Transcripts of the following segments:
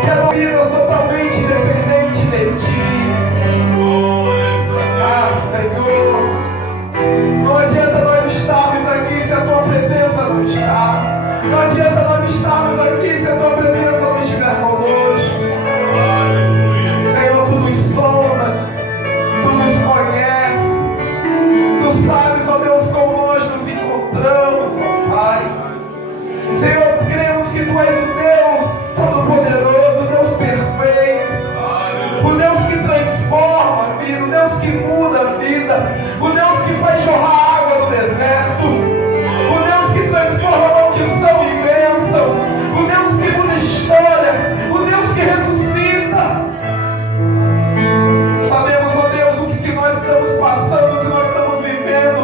Que a vida totalmente dependente de Ti. Senhor, não adianta nós estarmos aqui se a Tua presença não está. Não adianta nós estarmos aqui se a Tua presença não estiver conosco. Senhor, Tu nos sondas, Tu nos conheces, Tu sabes, ó Deus, como nós nos encontramos, ó Pai. Senhor, cremos que Tu és o Deus Todo-Poderoso, o Deus perfeito, o Deus que transforma a vida, o Deus que muda a vida, o Deus que faz jorrar água no deserto, o Deus que transforma maldição em bênção, o Deus que muda história, o Deus que ressuscita. Sabemos, ó Deus, o que nós estamos passando, o que nós estamos vivendo,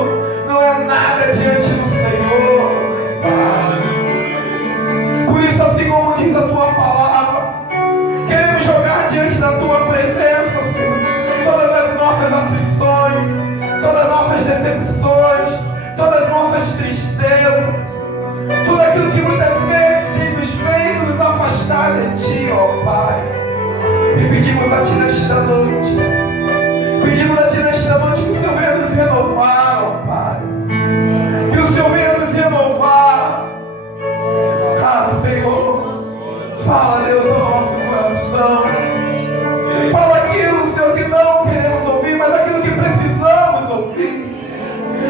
não é nada diante do Senhor. Por isso, assim como diz a Tua palavra, queremos jogar diante da Tua presença, Senhor, todas as nossas aflições, todas as nossas decepções, todas as nossas tristezas, tudo aquilo que muitas vezes tem nos feito nos afastar de Ti, ó Pai. E pedimos a Ti nesta noite, pedimos a Ti nesta noite que o Senhor venha nos renovar, ó Pai, que o Senhor venha nos renovar. Senhor, fala, Deus, no nosso coração. Fala aquilo, Senhor, que não queremos ouvir, mas aquilo que precisamos ouvir.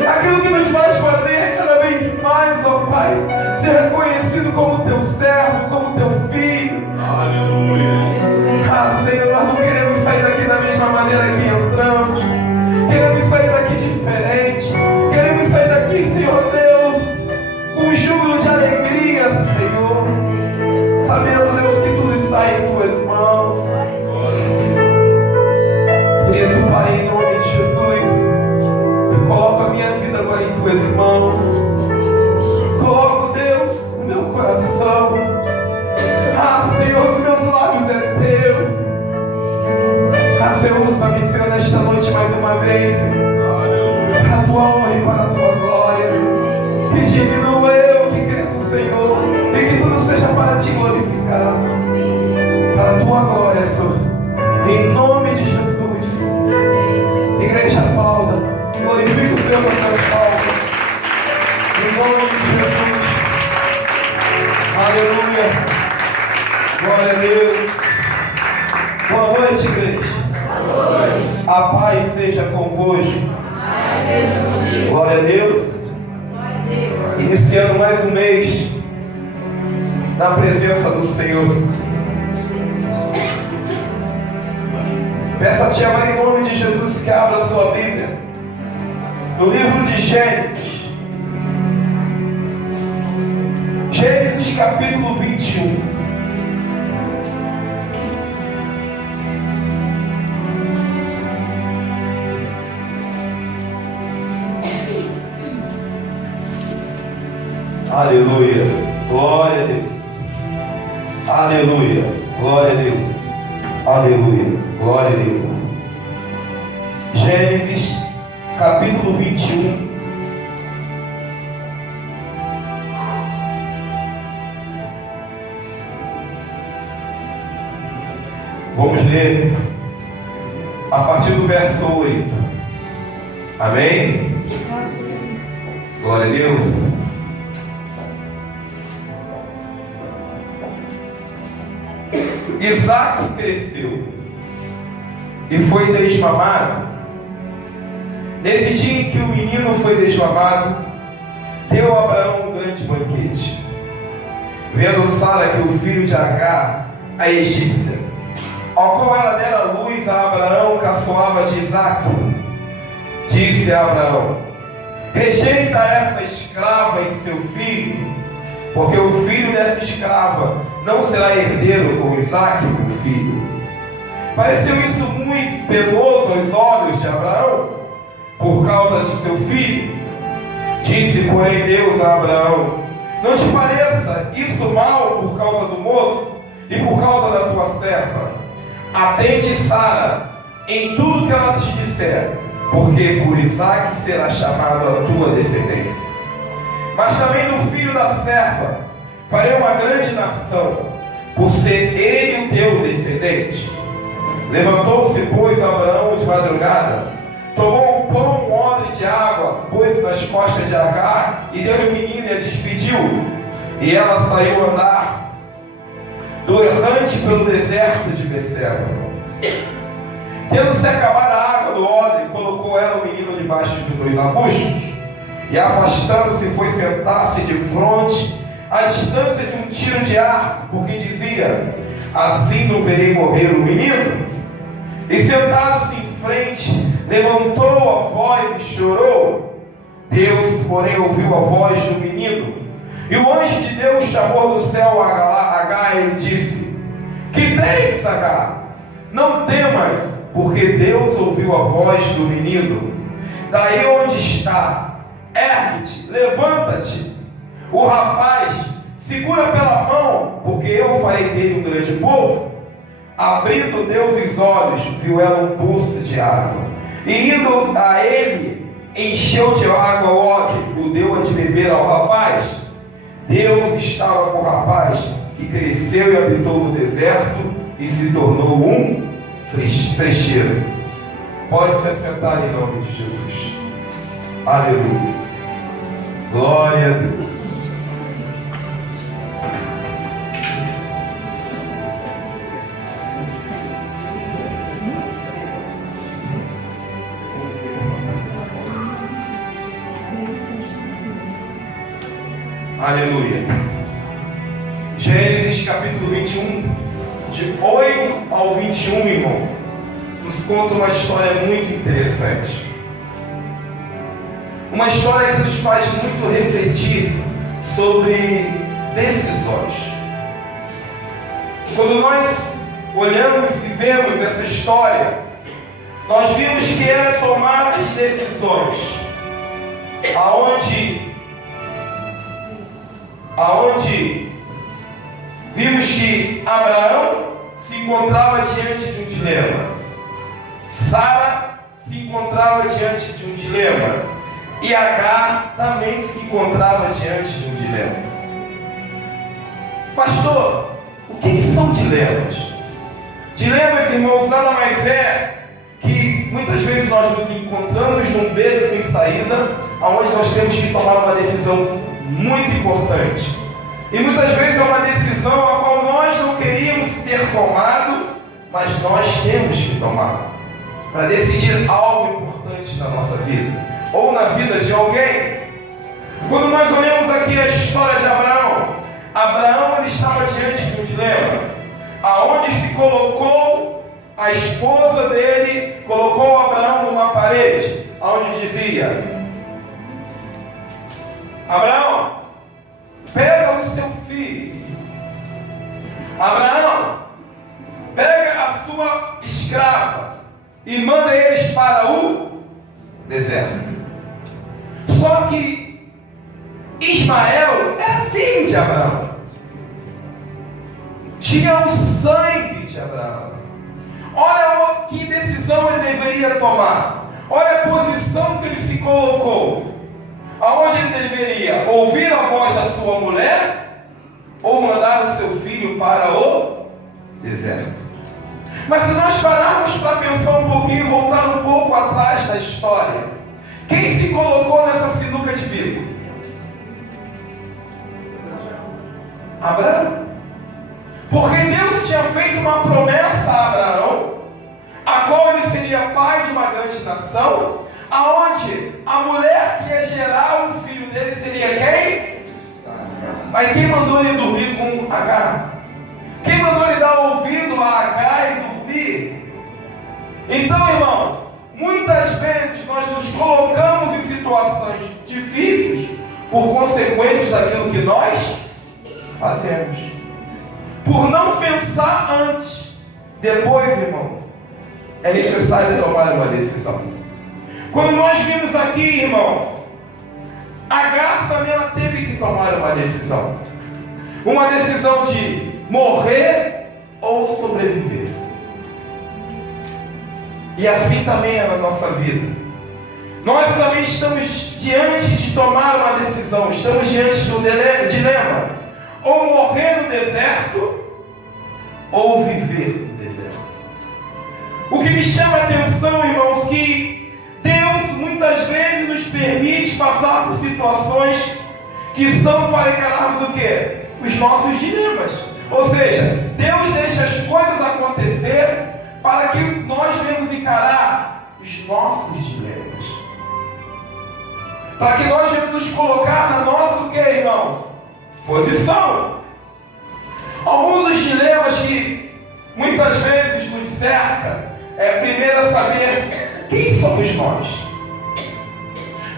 Aquilo que nos faz fazer cada vez mais, ó Pai, ser reconhecido como Teu servo, como Teu filho. Aleluia. Senhor, nós não queremos sair daqui da mesma maneira que entramos. Queremos sair daqui diferente. Queremos sair daqui, Senhor Deus, com um júbilo de alegria, Senhor, sabendo, Deus, que tudo está em Tuas mãos. Por isso, Pai, em nome de Jesus, eu coloco a minha vida agora em Tuas mãos. Coloco, Deus, o meu coração. Senhor, os meus lábios é Teu. Senhor, usa-me, Senhor, nesta noite mais uma vez, para a Tua honra e para a Tua glória. Que diminua eu, que cresça o Senhor, e que tudo seja para Ti glorificado, para a Tua glória, Senhor, em nome de Jesus. Igreja, aplauda, glorifica o Senhor com as Suas palmas, em nome de Jesus. Aleluia, glória a Deus. Boa noite, igreja. A paz seja convosco. Glória a Deus. Iniciando mais um mês na presença do Senhor. Peço a Ti agora, em nome de Jesus, que abra a sua Bíblia no livro de Gênesis. Gênesis capítulo 21. Aleluia, glória a Deus. Aleluia, glória a Deus. Aleluia, glória a Deus. Gênesis capítulo 21. Vamos ler a partir do verso 8. Amém? Glória a Deus. Isaac cresceu e foi desmamado. Nesse dia em que o menino foi desmamado, deu a Abraão um grande banquete. Vendo Sara que o filho de Agar, a egípcia, ao qual ela dera luz a Abraão, caçoava de Isaac, disse a Abraão: rejeita essa escrava e seu filho, porque o filho dessa escrava não será herdeiro com Isaac, meu filho. Pareceu isso muito penoso aos olhos de Abraão, por causa de seu filho. Disse, porém, Deus a Abraão: não te pareça isso mal por causa do moço e por causa da tua serva. Atende Sara em tudo que ela te disser, porque por Isaac será chamado a tua descendência. Mas também do filho da serva farei uma grande nação, por ser ele o teu descendente. Levantou-se, pois, Abraão de madrugada, tomou um pão, um odre de água, pôs nas costas de Agar, e deu o menino e a despediu. E ela saiu a andar do errante pelo deserto de Beceba. Tendo-se acabado a água do odre, colocou ela o menino debaixo de 2 arbustos, e afastando-se foi sentar-se de fronte, à distância de um tiro de arco, porque dizia: assim não verei morrer o menino. E sentado-se em frente, levantou a voz e chorou. Deus, porém, ouviu a voz do menino. E o anjo de Deus chamou do céu Agar e disse: que tens, Agar? Não temas, porque Deus ouviu a voz do menino. Daí onde está, ergue-te, levanta-te. O rapaz segura pela mão, porque eu farei dele um grande povo. Abrindo Deus os olhos, viu ela um poço de água, e indo a ele, encheu de água o odre, o deu a de beber ao rapaz. Deus estava com o rapaz, que cresceu e habitou no deserto, e se tornou um frecheiro. Pode se assentar em nome de Jesus. Aleluia. Glória a Deus. Aleluia. Gênesis capítulo 21, de 8 ao 21, irmãos, nos conta uma história muito interessante. Uma história que nos faz muito refletir sobre decisões. Quando nós olhamos e vemos essa história, nós vimos que era tomar as decisões, aonde vimos que Abraão se encontrava diante de um dilema, Sara se encontrava diante de um dilema, e Agar também se encontrava diante de um dilema. Pastor, o que são dilemas? Dilemas, irmãos, nada mais é que muitas vezes nós nos encontramos num beco sem saída, onde nós temos que tomar uma decisão muito importante. E muitas vezes é uma decisão a qual nós não queríamos ter tomado, mas nós temos que tomar para decidir algo importante na nossa vida ou na vida de alguém. Quando nós olhamos aqui a história de Abraão, ele estava diante de um dilema, aonde se colocou a esposa dele, colocou Abraão numa parede, aonde dizia: Abraão, pega o seu filho. Abraão, pega a sua escrava e manda eles para o deserto. Só que Ismael era filho de Abraão, tinha o sangue de Abraão. Olha que decisão ele deveria tomar. Olha a posição que ele se colocou. Aonde ele deveria ouvir a voz da sua mulher ou mandar o seu filho para o deserto. Mas se nós pararmos para pensar um pouquinho, voltar um pouco atrás da história, quem se colocou nessa sinuca de bico? Abraão. Porque Deus tinha feito uma promessa a Abraão, a qual ele seria pai de uma grande nação, aonde a mulher que ia gerar o filho dele seria quem? Mas quem mandou ele dormir com Agar? Quem mandou ele dar ouvido a Agar e dormir? Então, irmãos, muitas vezes nós nos colocamos em situações difíceis por consequências daquilo que nós fazemos, por não pensar antes. Depois, irmãos, é necessário tomar uma decisão. Quando nós vimos aqui, irmãos, Agar também ela teve que tomar uma decisão de morrer ou sobreviver. E assim também é na nossa vida. Nós também estamos diante de tomar uma decisão, estamos diante de um dilema: ou morrer no deserto ou viver no deserto. O que me chama a atenção, irmãos, que Deus muitas vezes nos permite passar por situações que são para encararmos o quê? Os nossos dilemas. Ou seja, Deus deixa as coisas acontecer para que nós venhamos encarar os nossos dilemas. Para que nós venhamos nos colocar na nossa o quê, irmãos? Posição. Alguns dos dilemas que muitas vezes nos cerca primeiro saber quem somos nós.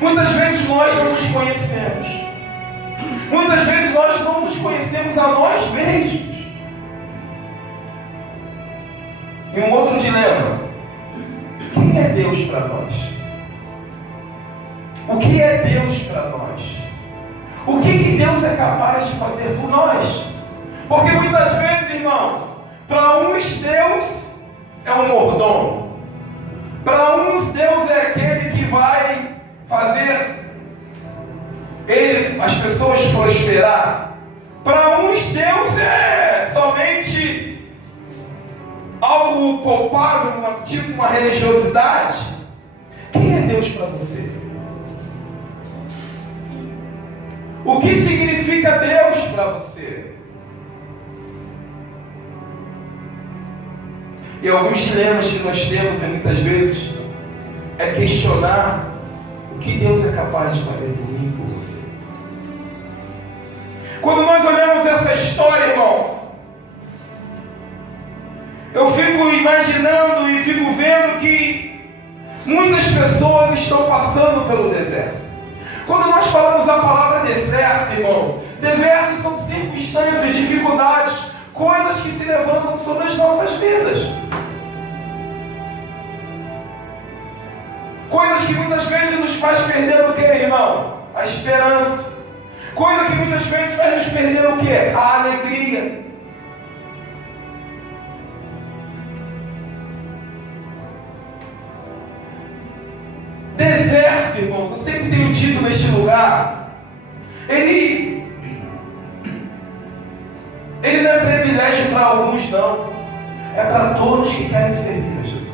Muitas vezes nós não nos conhecemos. Muitas vezes nós não nos conhecemos a nós mesmos. E um outro dilema: quem é Deus para nós? O que é Deus para nós? O que Deus é capaz de fazer por nós? Porque muitas vezes, irmãos, para uns Deus é um mordomo. Para uns Deus é aquele que vai fazer as pessoas prosperar. Para uns Deus é somente algo palpável, tipo uma religiosidade. Quem é Deus para você? O que significa Deus para você? E alguns dilemas que nós temos muitas vezes é questionar o que Deus é capaz de fazer por mim e por você. Quando nós olhamos essa história, irmãos, eu fico imaginando e fico vendo que muitas pessoas estão passando pelo deserto. Quando nós falamos a palavra deserto, irmãos, deserto são circunstâncias, dificuldades, coisas que se levantam sobre as nossas vidas. Coisas que muitas vezes nos faz perder o que, irmãos? A esperança. Coisa que muitas vezes faz nos perder o que? A alegria. Deserto, irmãos, eu sempre tenho dito neste lugar, ele não é privilégio para alguns, não. É para todos que querem servir a Jesus.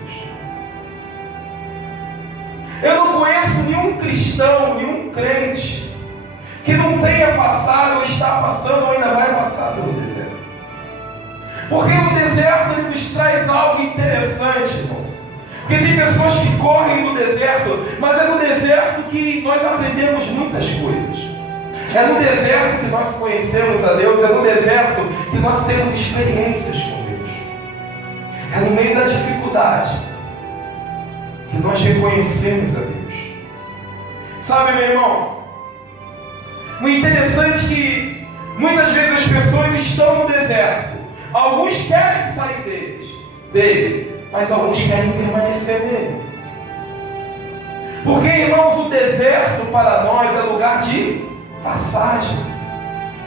Eu não conheço nenhum cristão, nenhum crente que não tenha passado, ou está passando, ou ainda vai passar pelo deserto. Porque o deserto ele nos traz algo interessante, irmãos. Porque tem pessoas que correm no deserto, mas é no deserto que nós aprendemos muitas coisas. É no deserto que nós conhecemos a Deus, é no deserto que nós temos experiências com Deus. É no meio da dificuldade que nós reconhecemos a Deus. Sabe, meu irmão, o interessante é que muitas vezes as pessoas estão no deserto. Alguns querem sair dele, mas alguns querem permanecer nele. Porque, irmãos, o deserto para nós é lugar de passagem.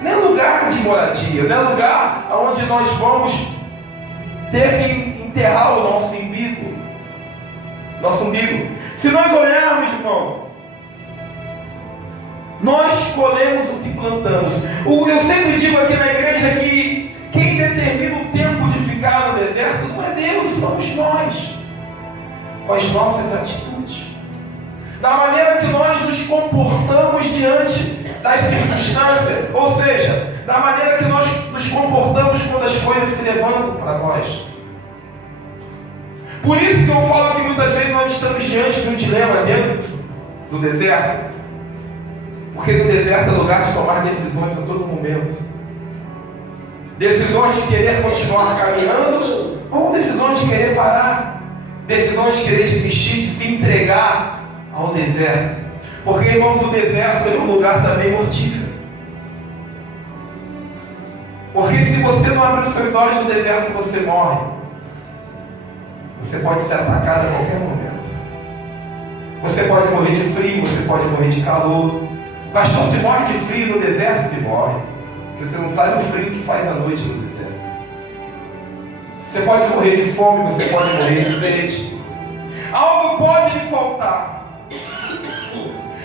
Não é lugar de moradia, não é lugar onde nós vamos ter que enterrar o nosso umbigo. Se nós olharmos, irmãos, nós colhemos o que plantamos. Eu sempre digo aqui na igreja que quem determina o tempo de ficar no deserto não é Deus, somos nós, com as nossas atitudes, da maneira que nós nos comportamos diante das circunstâncias, ou seja, da maneira que nós nos comportamos quando as coisas se levantam para nós. Por isso que eu falo que muitas vezes nós estamos diante de um dilema dentro do deserto, porque no deserto é lugar de tomar decisões a todo momento. Decisões de querer continuar caminhando, ou decisões de querer parar, decisões de querer desistir, de se entregar ao deserto. Porque, irmãos, o deserto é um lugar também mortífero. Porque se você não abre os seus olhos no deserto, você morre. Você pode ser atacado a qualquer momento. Você pode morrer de frio, você pode morrer de calor. Pastor, se morre de frio no deserto, se morre. Porque você não sabe o frio que faz à noite no deserto. Você pode morrer de fome, você pode morrer de sede. Algo pode lhe faltar.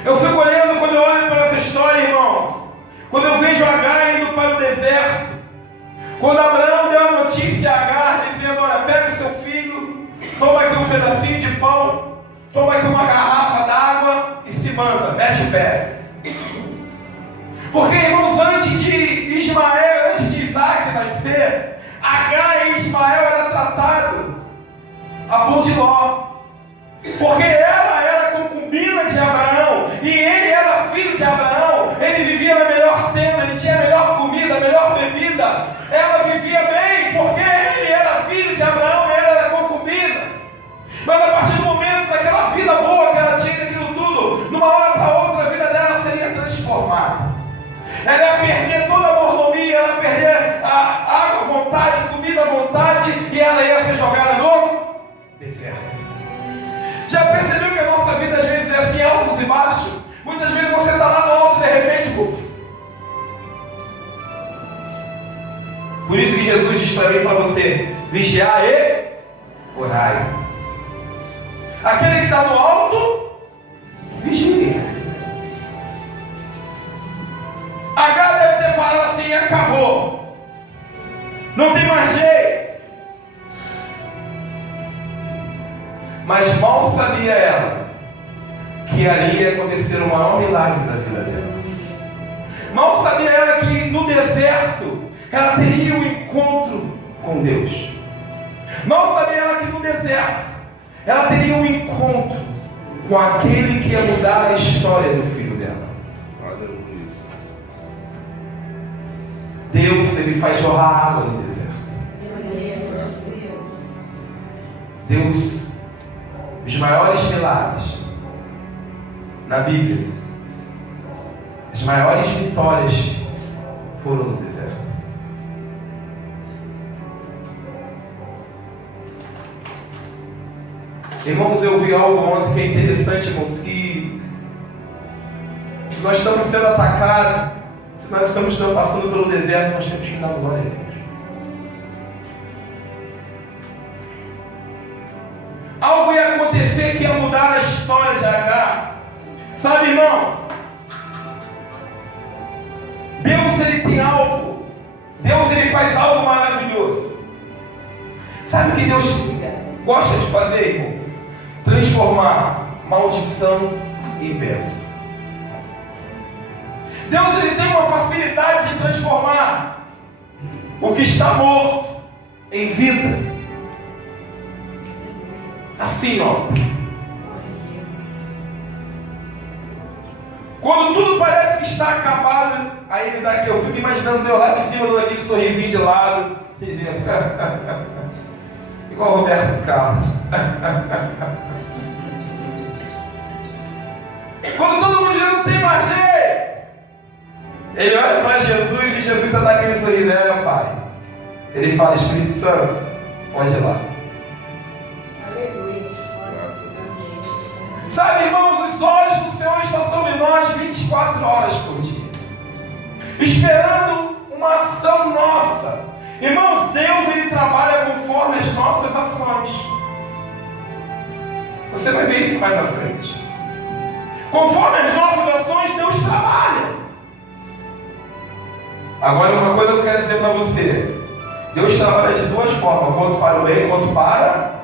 Eu fico olhando, quando eu olho para essa história, irmãos, quando eu vejo Agar indo para o deserto, Quando Abraão deu a notícia a Agar, dizendo: olha, pega o seu filho, toma aqui um pedacinho de pão, toma aqui uma garrafa d'água e se manda, mete o pé. Porque, irmãos, antes de Ismael, antes de Isaac nascer, Agar e Ismael era tratado a pão de ló. Porque ela era concubina de Abraão e ele era filho de Abraão. Ele vivia na melhor tenda, ele tinha a melhor comida, a melhor bebida. Ela vivia bem porque ele era filho de Abraão e ela era concubina. Mas a partir do momento daquela vida boa que ela tinha, daquilo tudo, numa hora para outra a vida dela seria transformada. Ela ia perder toda a mordomia, ela ia perder a água à vontade, comida à vontade, e ela ia ser jogada no deserto. Já percebeu que a nossa vida às vezes é assim, altos e baixos? Muitas vezes você está lá no alto e de repente, por isso que Jesus diz também para você: vigiar e orai. Aquele que está no alto, vigia. Agar deve ter falado assim: acabou, não tem mais jeito. Mas mal sabia ela que ali ia acontecer o maior milagre da vida dela. Mal sabia ela que no deserto ela teria um encontro com Deus. Mal sabia ela que no deserto ela teria um encontro com aquele que ia mudar a história do filho dela. Deus, ele faz jorrar água no deserto. Deus, os maiores milagres na Bíblia, as maiores vitórias foram no deserto. Irmãos, eu vi algo ontem que é interessante, irmãos, que se nós estamos sendo atacados, se nós estamos passando pelo deserto, nós temos que dar glória a Deus. Algo ia acontecer que ia mudar a história de Agar. Sabe, irmãos? Deus, ele tem algo. Deus, ele faz algo maravilhoso. Sabe o que Deus gosta de fazer, irmãos? Transformar maldição em bênção. Deus, ele tem uma facilidade de transformar o que está morto em vida. Assim, ó. Quando tudo parece que está acabado, aí ele dá aqui, eu fico imaginando Deus lá de cima, dando aquele sorrisinho de lado, dizendo, igual o Roberto Carlos. Quando todo mundo já não tem mais jeito, ele olha para Jesus e Jesus dá aquele sorriso, meu Pai. Ele fala: Espírito Santo, pode ir lá. Sabe, irmãos, os olhos do Senhor estão sobre nós 24 horas por dia, esperando uma ação nossa. Irmãos, Deus, ele trabalha conforme as nossas ações. Você vai ver isso mais à frente. Conforme as nossas ações, Deus trabalha. Agora, uma coisa que eu quero dizer para você: Deus trabalha de duas formas, quanto para o bem, quanto para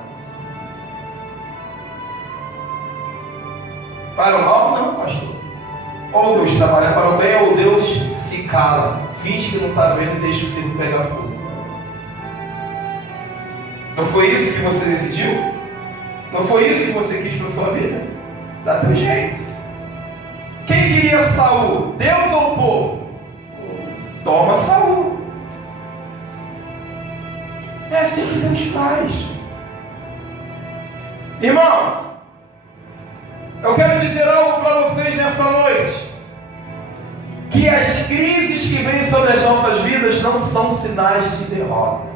o mal. Não, pastor. Ou Deus trabalha para o bem, ou Deus se cala, finge que não está vendo e deixa o circo pegar fogo. Não foi isso que você decidiu? Não foi isso que você quis para a sua vida? Dá teu jeito. Quem queria Saul? Deus ou o povo? Toma Saul. É assim que Deus faz. Irmãos, eu quero dizer algo para vocês nessa noite: que as crises que vêm sobre as nossas vidas não são sinais de derrota.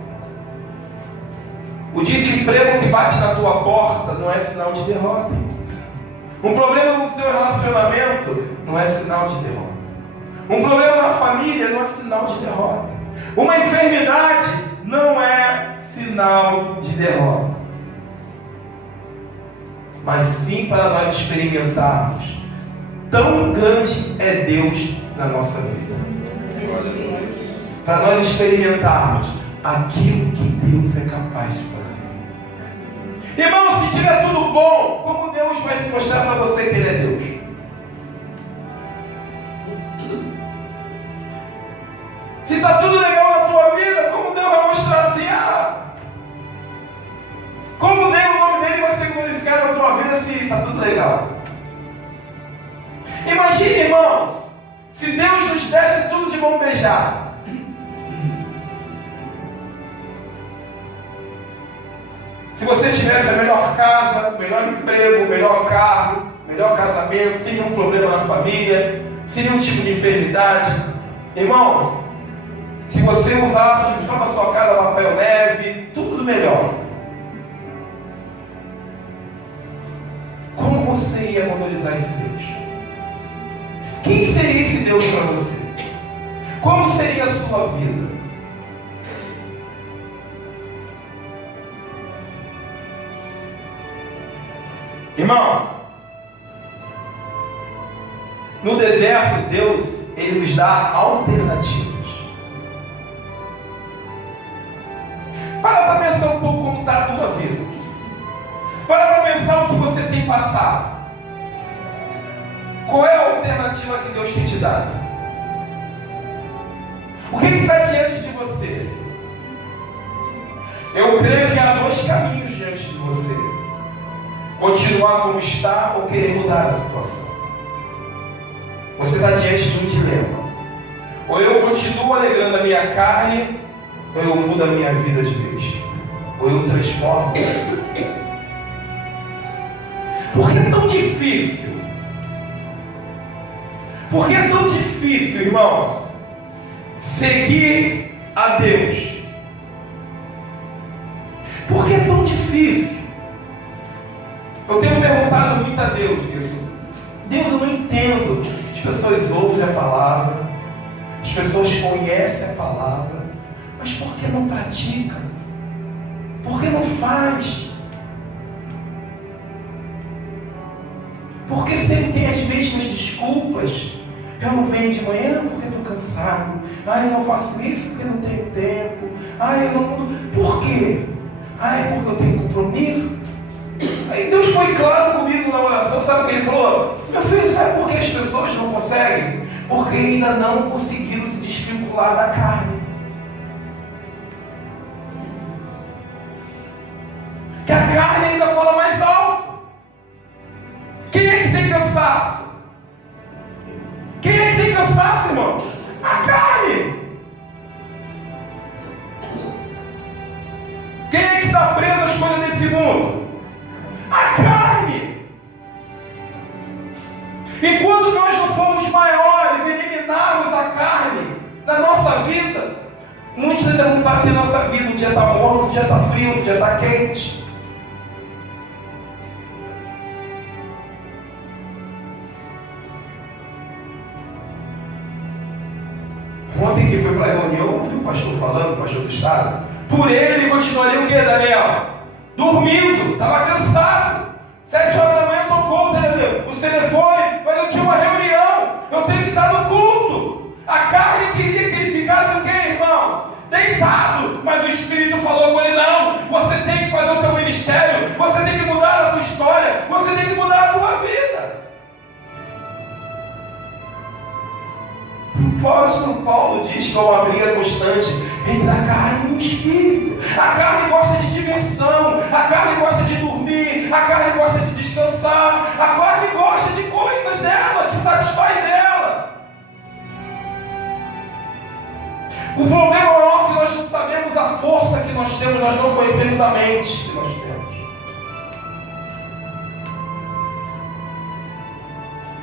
O desemprego que bate na tua porta não é sinal de derrota. Um problema no teu relacionamento não é sinal de derrota. Um problema na família não é sinal de derrota. Uma enfermidade não é sinal de derrota. Mas sim para nós experimentarmos tão grande é Deus na nossa vida. para nós experimentarmos aquilo que Deus é capaz de fazer. Irmão, se tiver tudo bom, como Deus vai mostrar para você que Ele é Deus? Se está tudo legal na tua vida, como Deus vai mostrar assim? Como o nome dele vai ser glorificado na tua vida se está tudo legal? Imagine, irmãos, se Deus nos desse tudo de mão beijada. Se você tivesse a melhor casa, melhor emprego, melhor carro, melhor casamento, sem nenhum problema na família, sem nenhum tipo de enfermidade. Irmãos, se você usasse só na sua casa papel neve, tudo melhor. Como você ia valorizar esse Deus? Quem seria esse Deus para você? Como seria a sua vida? Irmãos, no deserto, Deus, Ele nos dá alternativas. Para pensar um pouco como está a tua vida. Para pensar o que você tem passado. Qual é a alternativa que Deus tem te dado? O que está diante de você? Eu creio que há dois caminhos diante de você: continuar como está ou querer mudar a situação. Você está diante de um dilema. Ou eu continuo alegrando a minha carne, ou eu mudo a minha vida de vez. Ou eu transformo. Por que é tão difícil? Por que é tão difícil, irmãos, seguir a Deus? Por que é tão difícil? Eu tenho perguntado muito a Deus isso. Deus, eu não entendo. As pessoas ouvem a palavra, as pessoas conhecem a palavra, mas por que não praticam? Por que não faz? Por que sempre tem as mesmas desculpas? Eu não venho de manhã porque estou cansado. Eu não faço isso porque não tenho tempo. Eu não... Por quê? É porque eu tenho compromisso. Aí Deus foi claro comigo na oração. Sabe o que Ele falou? Meu filho, sabe por que as pessoas não conseguem? Porque ainda não conseguiram se desvincular da carne. Que a carne ainda fala mais alto. Quem é que tem cansaço? Quem é que tem cansaço, irmão? A carne. Quem é que está preso às coisas desse mundo? A carne. E quando nós não formos maiores, eliminarmos a carne da nossa vida, muitos ainda vão estar ter nossa vida. Um dia está morno, um dia está frio, um dia está quente. Ontem que foi para a reunião, eu ouvi o pastor falando, o pastor do estado. Por ele continuaria o que, Daniel? Dormindo, estava cansado. 7 horas da manhã tocou o telefone, mas eu tinha uma reunião. Eu tenho que estar no culto. A carne queria que ele ficasse o quê, irmãos? Deitado. Mas o Espírito falou com ele: não, você tem que fazer o teu ministério, você tem que mudar a tua história, você tem que mudar a tua vida. O apóstolo Paulo diz que é uma briga constante entre a carne e o espírito. A carne gosta de diversão, a carne gosta de dormir, a carne gosta de descansar, a carne gosta de coisas dela, que satisfaz ela. O problema maior é que nós não sabemos a força que nós temos, nós não conhecemos a mente que nós temos.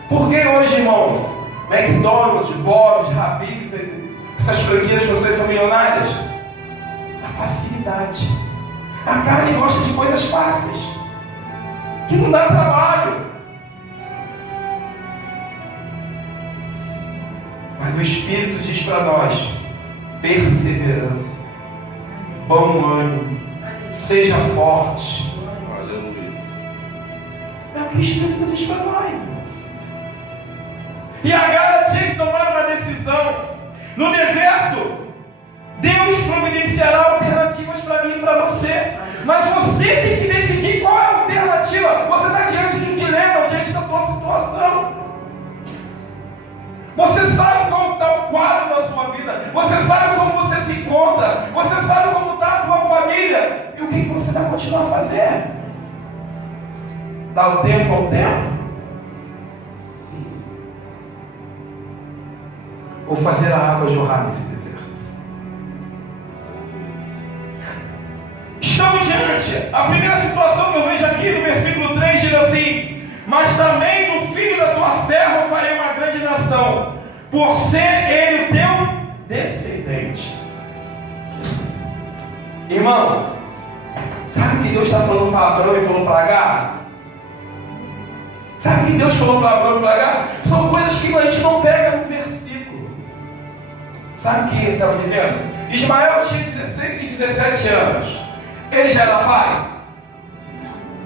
Por que hoje, irmãos, McDonald's, Bob's, Habib's, essas franquias de vocês são milionárias? A facilidade. A carne gosta de coisas fáceis, que não dá trabalho. Mas o Espírito diz para nós: perseverança, bom ânimo, seja forte. É o que o Espírito diz para nós, irmãos. E Agar tinha que tomar uma decisão. No deserto, Deus providenciará alternativas para mim e para você. Mas você tem que decidir qual é a alternativa. Você está diante de um dilema, diante da sua situação. Você sabe como está o quadro da sua vida. Você sabe como você se encontra. Você sabe como está a tua família. E o que você vai continuar a fazer? Dar o tempo ao tempo? Ou fazer a água jorrar nesse deserto? Estamos diante. A primeira situação que eu vejo aqui no versículo 3 diz assim: mas também do filho da tua serva farei uma grande nação, por ser ele o teu descendente. Irmãos, sabe o que Deus está falando para Abraão e falou para Agar? Sabe o que Deus falou para Abraão e para Agar? São coisas que a gente não pega no versículo. Sabe o que ele estava dizendo? Ismael tinha 16 e 17 anos. Ele já era pai.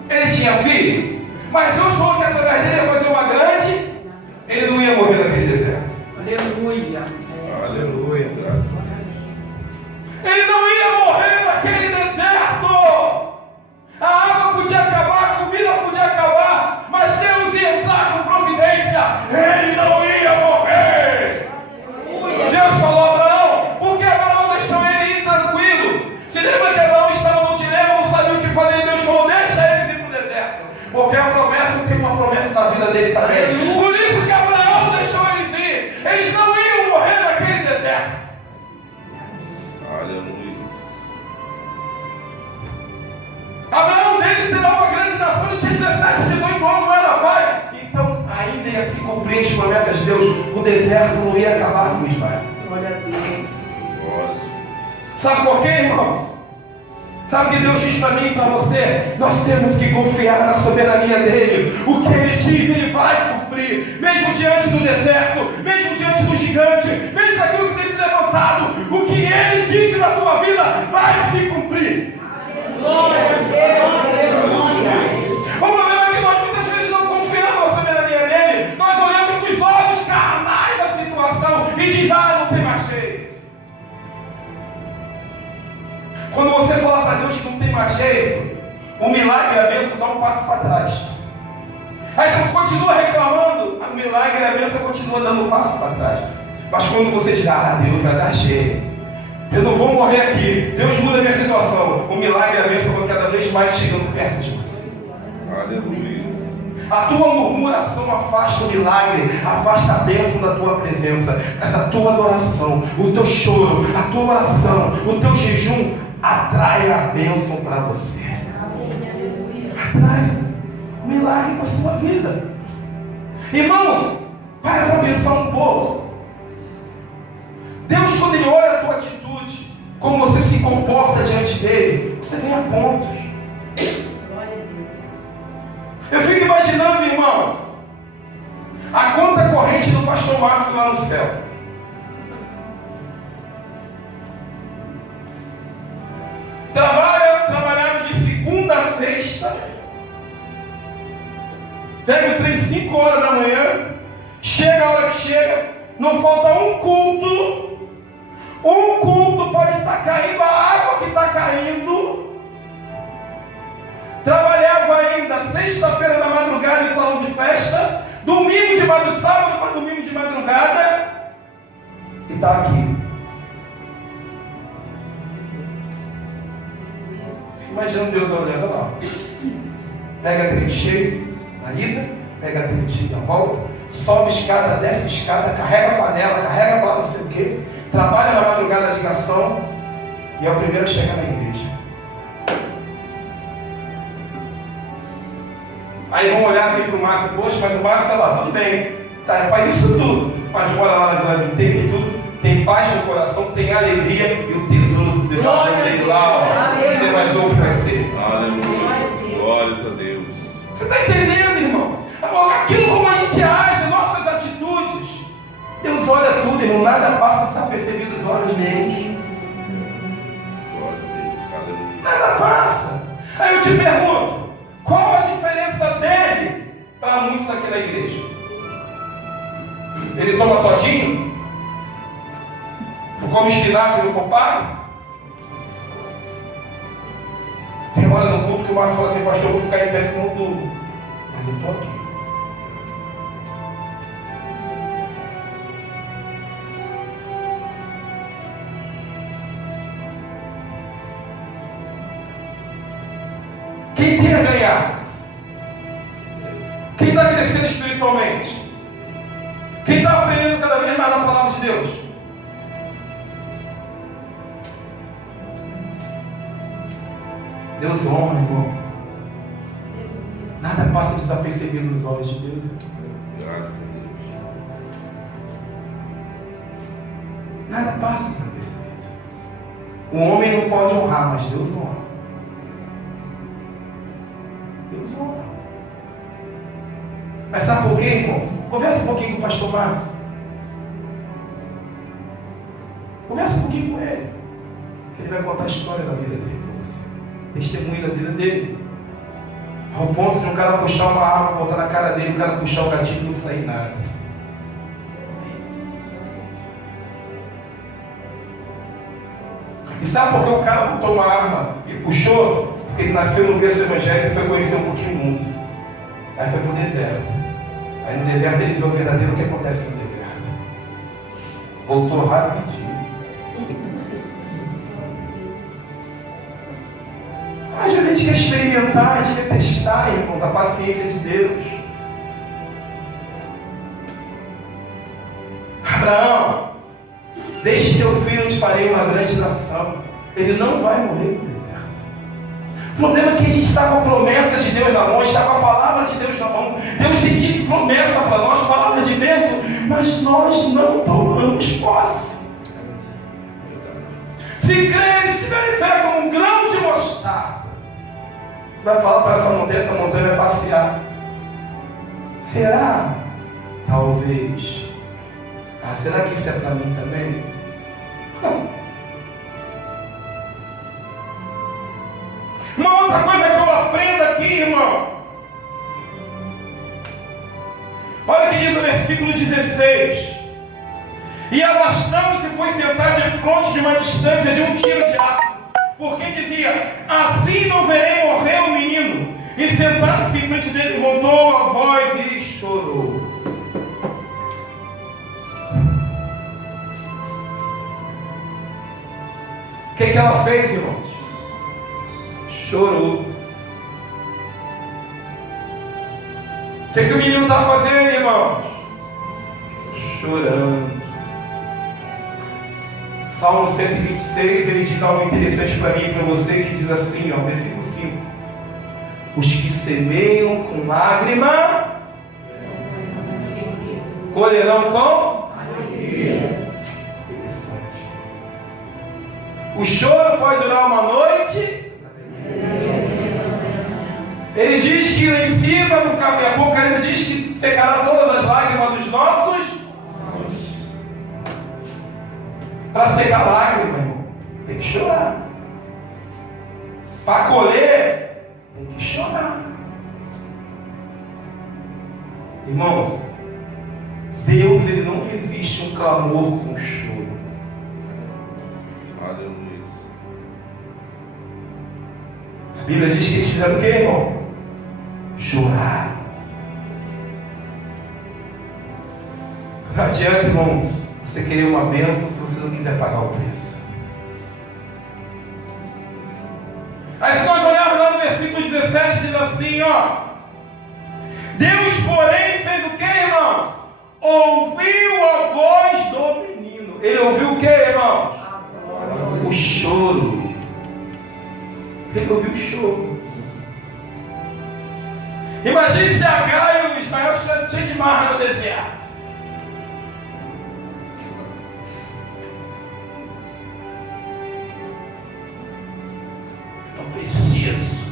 Ele tinha filho. Mas Deus falou que através dele ia fazer uma grande. Ele não ia morrer naquele deserto. Aleluia. Aleluia, graças a Deus. Ele não ia morrer naquele deserto. A água podia acabar, a comida podia acabar, mas Deus ia entrar com providência. Ele não ia morrer. Deus falou a Abraão, porque Abraão deixou ele ir tranquilo. Se lembra que Abraão estava no dilema, não sabia o que fazer, e Deus falou: deixa ele vir para o deserto, porque a promessa tem uma promessa na vida dele também. Por isso que Abraão deixou eles ir. Eles não iam morrer naquele deserto. Aleluia. Abraão dele terá uma grande nação, ele tinha 17, 18 anos, não era pai. Então ainda ia se cumprir as promessas de Deus. O deserto não ia acabar com Ismael. Glória a Deus. Glória. Sabe por quê, irmãos? Sabe o que Deus diz para mim e para você? Nós temos que confiar na soberania dele. O que ele diz, ele vai cumprir. Mesmo diante do deserto, mesmo diante do gigante, mesmo daquilo que tem se levantado, o que ele diz na tua vida vai se cumprir. Glória a Deus. Aleluia. O problema é que nós muitas vezes não confiamos na soberania dele. Nós olhamos com os olhos carnais da situação e diz: não tem mais jeito. Quando você falar para Deus que não tem mais jeito, o milagre e a bênção dá um passo para trás. Aí você continua reclamando, o milagre e a bênção continua dando um passo para trás. Mas quando você diz: Deus vai dar jeito, eu não vou morrer aqui, Deus muda a minha situação, o milagre e a bênção vão cada vez mais chegando perto de você. Aleluia. A tua murmuração afasta o milagre, afasta a bênção da tua presença. Mas a tua adoração, o teu choro, a tua oração, o teu jejum atrai a bênção para você. Atrai o milagre para a sua vida. Irmãos, para pensar um pouco. Deus, quando Ele olha a tua atitude, como você se comporta diante dele, você ganha pontos. Eu fico imaginando, irmãos, a conta corrente do pastor Márcio lá no céu. Trabalhava de segunda a sexta, pega o trem 5 horas da manhã, chega a hora que chega, não falta um culto pode estar caindo, a água que está caindo. Trabalhava ainda sexta-feira da madrugada em salão de festa, domingo de madrugada, sábado para domingo de madrugada, e está aqui. Imaginando Deus olhando lá. Pega trem cheio na ida, pega trem cheio na volta, sobe escada, desce escada, carrega a panela, carrega para não sei o quê, trabalha na madrugada de ligação e é o primeiro a chegar na igreja. Aí vão olhar assim para o Márcio: poxa, mas o Márcio, sei lá, tudo bem, tá, faz isso tudo, mas mora lá na Vila Vintém, tem tudo, tem paz no coração, tem alegria, e o tesouro do Senhor tem lá, ó, você vai ver o que vai ser. Aleluia. Glórias a Deus. Você está entendendo, irmãos? Aquilo como a gente age, nossas atitudes, Deus olha tudo, irmão, nada passa desapercebido dos olhos dele. Glória a Deus. Aleluia. Nada passa. Aí eu te pergunto: qual a diferença dele para muitos aqui na igreja? Ele toma todinho? Por come espinafre no copago? Tem hora no culto que o Márcio fala assim, pastor, eu vou ficar em pé senão eu durmo. Mas eu estou aqui. Quem tem a ganhar? Quem está crescendo espiritualmente? Quem está aprendendo cada vez mais a palavra de Deus? Deus honra, irmão. Nada passa desapercebido nos olhos de Deus. Graças a Deus. Nada passa desapercebido. O homem não pode honrar, mas Deus honra. Deus honra. Mas sabe por quê, irmãos? Conversa um pouquinho com o pastor Márcio. Conversa um pouquinho com ele. Que ele vai contar a história da vida dele para você. Testemunho da vida dele. Ao ponto de um cara puxar uma arma, botar na cara dele, o cara puxar o gatilho e não sair nada. E sabe por que o cara botou uma arma e puxou? Porque ele nasceu no berço evangélico e foi conhecer um pouquinho o mundo. Aí foi para o deserto. Aí no deserto ele viu o verdadeiro que acontece no deserto. Voltou rapidinho. Às vezes a gente quer experimentar, a gente quer testar, irmãos, a paciência de Deus. Abraão, deixe teu filho, eu te farei uma grande nação. Ele não vai morrer no deserto. O problema é que a gente está com a promessa de Deus na mão, a gente está com a palavra de Deus na mão. Deus tem dito promessa para nós, palavra de bênção, mas nós não tomamos posse. Se crer, se tiver fé como um grão de mostarda, vai falar para essa montanha vai passear. Será? Talvez. Será que isso é para mim também? Não. Uma outra coisa que eu aprendo aqui, irmão. Olha o que diz o versículo 16. E arrastando-se foi sentar de frente de uma distância de um tiro de arco. Porque dizia, assim não verei morrer o menino. E sentado-se em frente dele, voltou a voz e chorou. O que ela fez, irmãos? Chorou. O que o menino está fazendo, irmãos? Chorando. Salmo 126, ele diz algo interessante para mim e para você, que diz assim, ó, versículo 5. Os que semeiam com lágrima, colherão com alegria. Interessante. O choro pode durar uma noite. Ele diz que lá em cima, no Apocalipse, diz que secará todas as lágrimas dos nossos. Para secar lágrima, irmão, tem que chorar. Para colher, tem que chorar. Irmãos, Deus, ele não resiste um clamor com choro. Aleluia. A Bíblia diz que eles fizeram o quê, irmão? Chorar. Não adianta, irmãos, você querer uma bênção se você não quiser pagar o preço. Aí se nós olharmos lá no versículo 17, diz assim, ó. Deus, porém, fez o que, irmãos? Ouviu a voz do menino. Ele ouviu o que, irmãos? O choro. Ele ouviu o choro. Imagine se Agar e o Ismael estivessem cheios de marra no deserto. Não preciso.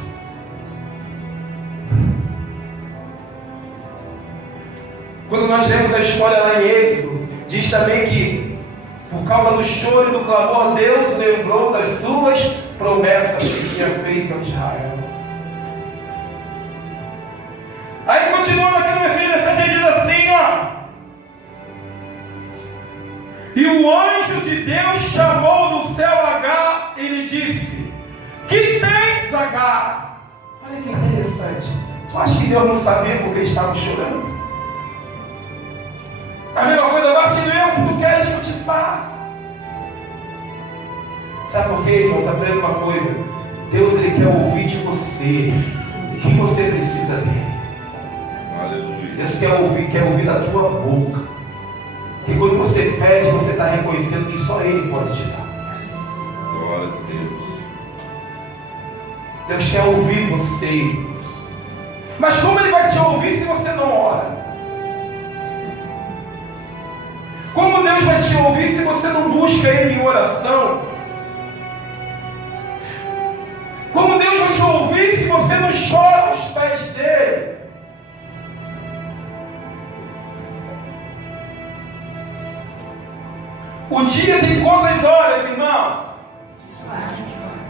Quando nós lemos a história lá em Êxodo, diz também que, por causa do choro e do clamor, Deus lembrou das suas promessas que tinha feito a Israel. Aí continuando aqui no versículo 17, ele diz assim, ó. E o anjo de Deus chamou do céu Agar e lhe disse: que tens, Agar? Olha que interessante. Tu acha que Deus não sabia porque eles estavam chorando? A mesma coisa, bate-me o que tu queres que eu te faça. Sabe por quê, irmãos? Aprenda uma coisa. Deus, Ele quer ouvir de você o que você precisa dele. Aleluia. Deus quer ouvir da tua boca. Porque quando você pede, você está reconhecendo que só Ele pode te dar. Glória a Deus. Deus quer ouvir você. Mas como Ele vai te ouvir se você não ora? Como Deus vai te ouvir se você não busca Ele em oração? Como Deus vai te ouvir se você não chora aos pés dEle? O dia tem quantas horas, irmãos?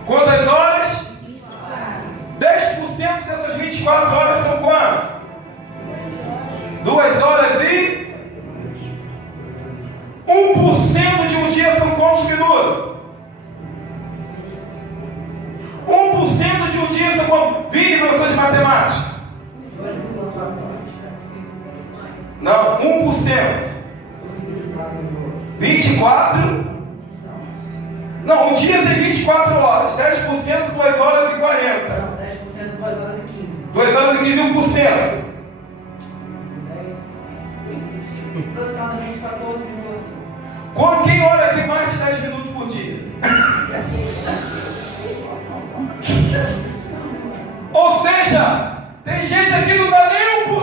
Quantas horas? 10% dessas 24 horas são quanto? 2 horas e 1% de um dia são quantos minutos? 1% de um dia são quantos? Vire, professor de matemática. Não, 1%. 24. Não, um dia tem 24 horas. 10%, 2 horas e 40. Não, 10%, 2 horas e 15. 2 horas e 15, 1%. Aproximadamente 14,5. Quem olha aqui mais de 10 minutos por dia? Ou seja, tem gente aqui que não dá nem 1%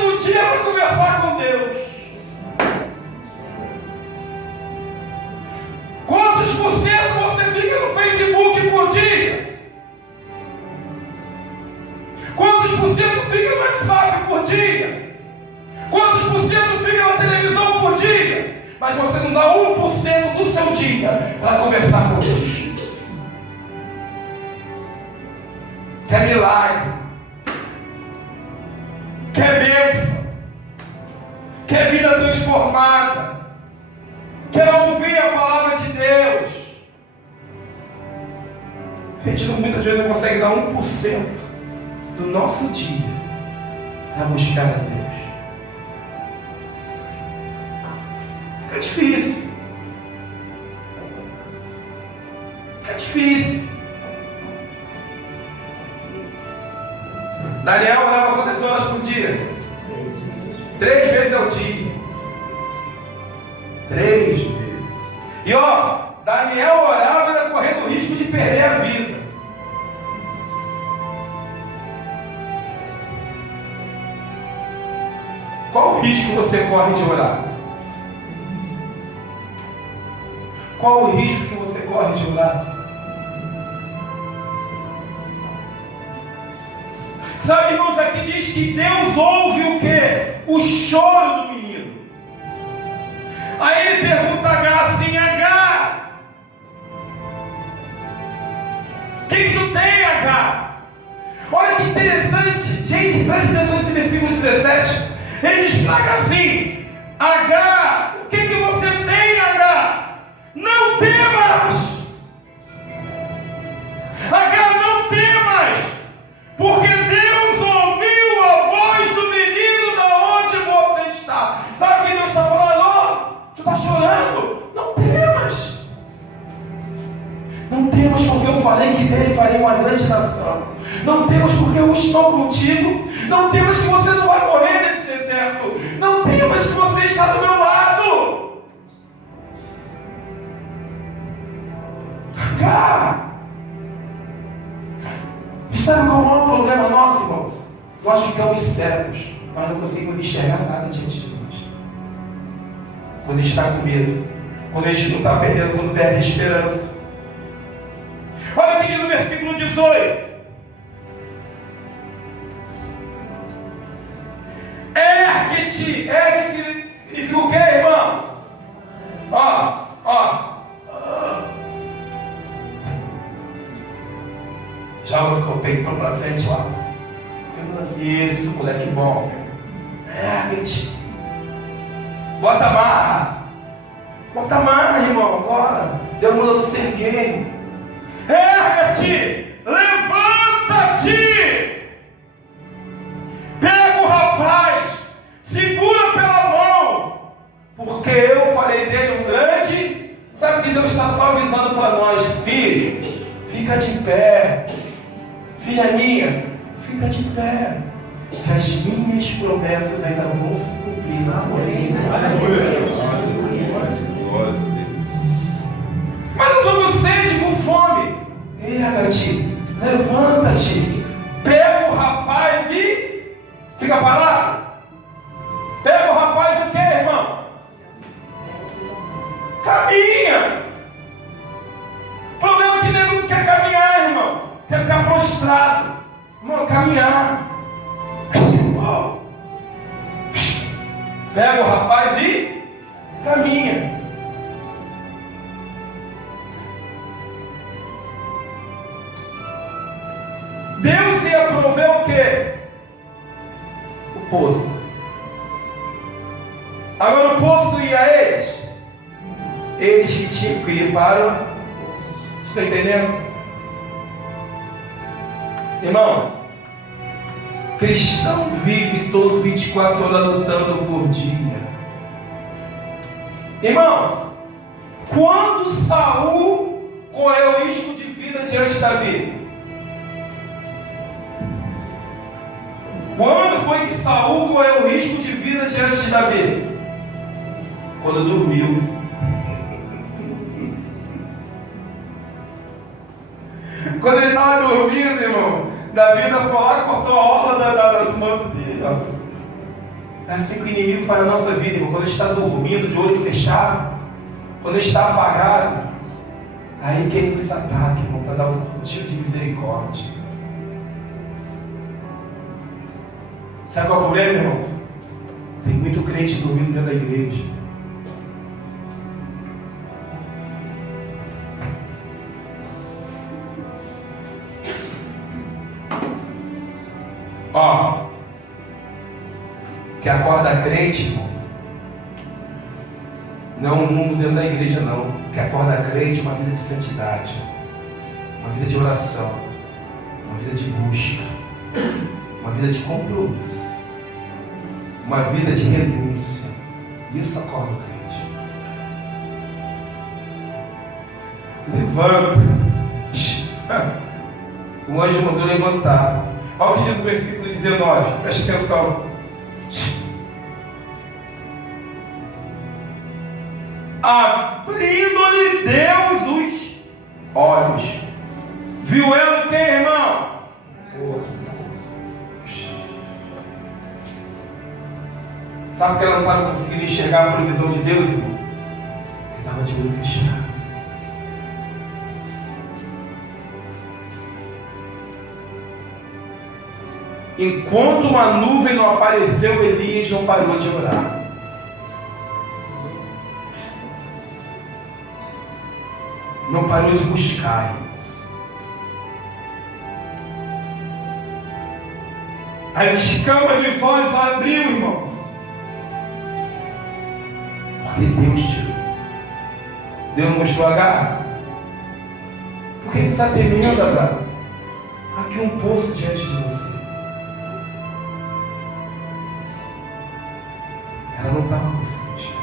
do dia para conversar com Deus. Quantos por cento você fica no Facebook por dia? Quantos por cento fica no WhatsApp por dia? Quantos por cento fica na televisão por dia? Mas você não dá 1% do seu dia para conversar com Deus. Quer milagre? Quer bênção? Quer vida transformada? Quer ouvir a palavra de Deus? A gente muitas vezes não consegue dar 1% do nosso dia para buscar a Deus. Fica difícil. Fica difícil. Daniel orava quantas horas por dia? 3 vezes ao dia. 3 vezes. E Daniel orava ainda correndo o risco de perder a vida. Qual o risco que você corre de orar? Qual o risco que você corre de orar? Sabe, irmãos, aqui diz que Deus ouve o quê? O choro do menino. Aí ele pergunta a Agar assim: Agar, o que tu tem, Agar? Olha que interessante, gente, preste atenção nesse versículo 17. Ele diz para Agar assim: Agar, o que você tem, Agar? Não temas! Agar, não temas! Porque Deus ouviu a voz do menino da onde você está. Sabe o que Deus está falando? Tu está chorando? Não temas. Não temas porque eu falei que dele farei uma grande nação. Não temas porque eu estou contigo. Não temas que você não vai morrer nesse deserto. Não temas que você está do meu lado. Agar. E sabe qual é o maior problema nosso, irmãos? Nós ficamos cegos, mas não conseguimos enxergar nada diante de nós. Quando a gente está com medo, quando a gente não está perdendo, quando perde a esperança. Olha o que diz no versículo 18: ergue-te. Ergue significa o quê, irmão? Joga o peitão para frente lá. Isso, moleque bom. Ergue-te. Bota a marra. Bota mais, irmão, agora. Deus manda tu ser gay. Erga-te, levanta-te. Pega o rapaz, segura pela mão, porque eu falei dele um grande. Sabe que Deus está só avisando para nós, filho, fica de pé, filha minha, fica de pé, que as minhas promessas ainda vão se cumprir na Glória a Deus. Mas eu estou com sede, com fome. Erga-te, levanta-te, pega o rapaz e fica parado. Pega o rapaz e o que, irmão? Caminha. O problema é que nego não quer caminhar, irmão. Quer ficar prostrado. Irmão, caminhar. Pega o rapaz e caminha. Deus ia prover o quê? O poço. Agora o poço ia a eles. Eles que tinham que ir para o... Você está entendendo? Irmãos, cristão vive todo 24 horas lutando por dia. Irmãos, quando Saul correu risco de vida diante de Davi? Quando foi que Saul correu risco de vida diante de Davi? Quando dormiu. Quando ele estava dormindo, irmão, Davi foi lá e cortou a orla do manto dele. É assim que o inimigo faz na nossa vida, irmão. Quando a gente está dormindo, de olho fechado, quando a gente está apagado, aí que ele nos ataca, irmão, para dar um tiro de misericórdia. Sabe qual é o problema, irmão? Tem muito crente dormindo dentro da igreja. Ó, que acorda crente, irmão, não um mundo dentro da igreja, não. Que acorda crente uma vida de santidade, uma vida de oração, uma vida de busca, uma vida de compromisso, uma vida de renúncia. Isso acorda o crente. Levanta. O anjo mandou levantar. Olha o que diz o versículo 19. Preste atenção. Abrindo-lhe Deus os olhos. Viu ela o que, irmão? Sabe que ela não estava conseguindo enxergar a provisão de Deus, irmão? Porque estava de olho fechado. Enquanto uma nuvem não apareceu, Elias não parou de orar. Não parou de buscar. As escamas de olhos abriu, irmãos. Porque Deus tirou. Deus não mostrou a garra. Por que tu está temendo, Abraão? Aqui um poço diante de você. Ela não estava conseguindo enxergar.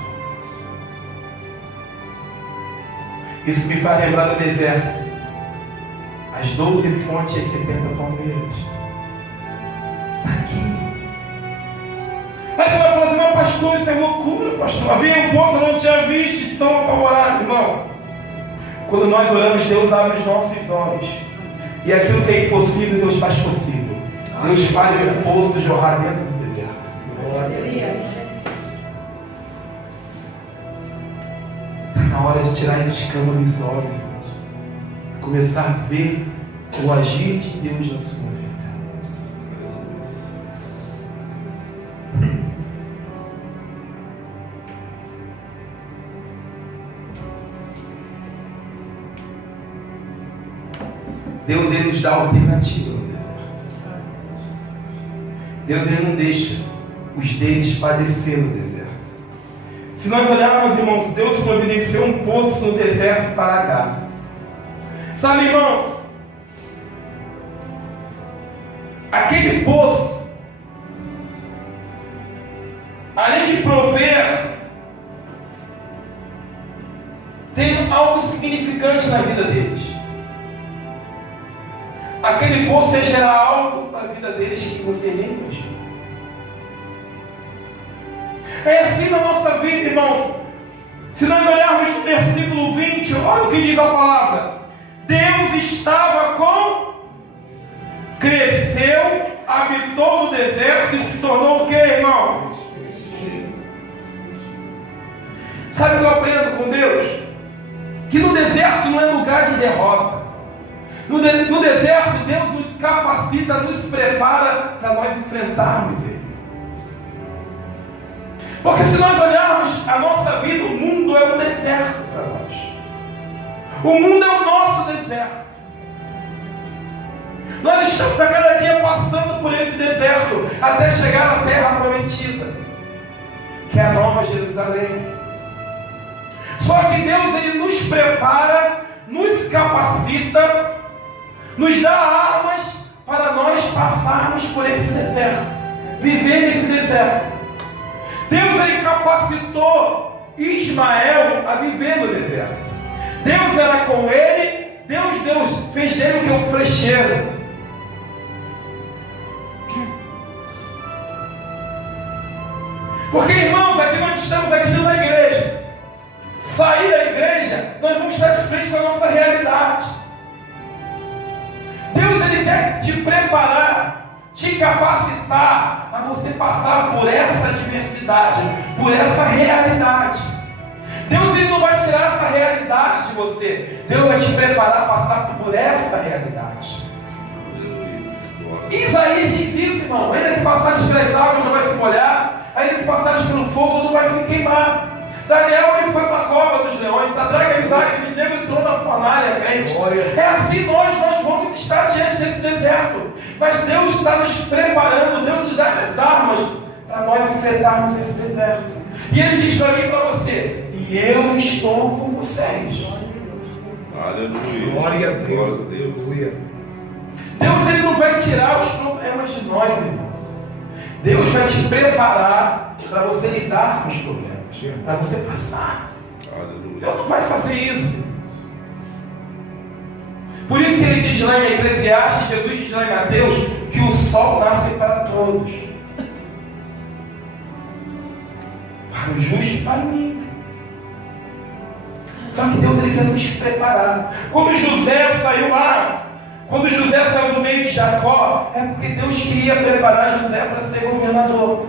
Isso me faz lembrar do deserto. As 12 fontes e as 70 palmeiras. Está aqui. Aí tu vai falar assim, meu pastor, isso é loucura, pastor. Havia um poço, eu não tinha visto, tão apavorado, irmão. Quando nós oramos, Deus abre os nossos olhos. E aquilo que é impossível, Deus faz possível. Deus faz esse poço jorrar dentro do deserto. Na hora de tirar esse escama dos olhos, irmãos, começar a ver o agir de Deus na sua vida. Deus, ele nos dá alternativa no deserto. Deus, ele não deixa os deles padecer no deserto. Se nós olharmos, irmãos, Deus providenciou um poço no deserto para Agar. Sabe, irmãos, aquele poço, além de prover, tem algo significante na vida deles. Aquele poço ia gerar algo na vida deles que você nem imagina. É assim na nossa vida, irmãos. Se nós olharmos no versículo 20, olha o que diz a palavra. Deus estava com... Cresceu, habitou no deserto e se tornou o que, irmão? Sabe o que eu aprendo com Deus? Que no deserto não é lugar de derrota. No deserto, Deus nos capacita, nos prepara para nós enfrentarmos Ele. Porque se nós olharmos a nossa vida, o mundo é um deserto para nós. O mundo é o nosso deserto. Nós estamos a cada dia passando por esse deserto até chegar à terra prometida, que é a Nova Jerusalém. Só que Deus, Ele nos prepara, nos capacita, nos dá armas para nós passarmos por esse deserto, viver nesse deserto. Deus, Ele capacitou Ismael a viver no deserto. Deus era com ele, Deus fez dele o que? Um flecheiro. Porque, irmãos, aqui nós estamos aqui dentro da igreja. Sair da igreja, nós vamos estar de frente com a nossa realidade. Deus, Ele quer te preparar, te capacitar a você passar por essa adversidade, por essa realidade. Deus, Ele não vai tirar essa realidade de você. Deus vai te preparar a passar por essa realidade. Isaías diz isso, irmão. Ainda que passares pelas águas não vai se molhar, ainda que passares pelo fogo não vai se queimar. Daniel, ele foi para a cova dos leões. Sadraque, Mesaque e Abednego entrou na fornalha crente. É assim nós vamos estar diante desse deserto. Mas Deus está nos preparando, Deus nos dá as armas para nós enfrentarmos esse deserto. E Ele diz para mim e para você: e eu estou com vocês. Aleluia. Glória a Deus. Glória a Deus. Aleluia. Deus, Ele não vai tirar os problemas de nós, irmãos. Deus vai te preparar para você lidar com os problemas, para você passar. Aleluia. Deus não vai fazer isso. Por isso que Ele diz lá em Eclesiastes, Jesus diz lá em Mateus, que o sol nasce para todos, para o justo e para o ímpio. Só que Deus, Ele quer nos preparar. Quando José saiu lá, quando José saiu do meio de Jacó, é porque Deus queria preparar José para ser governador.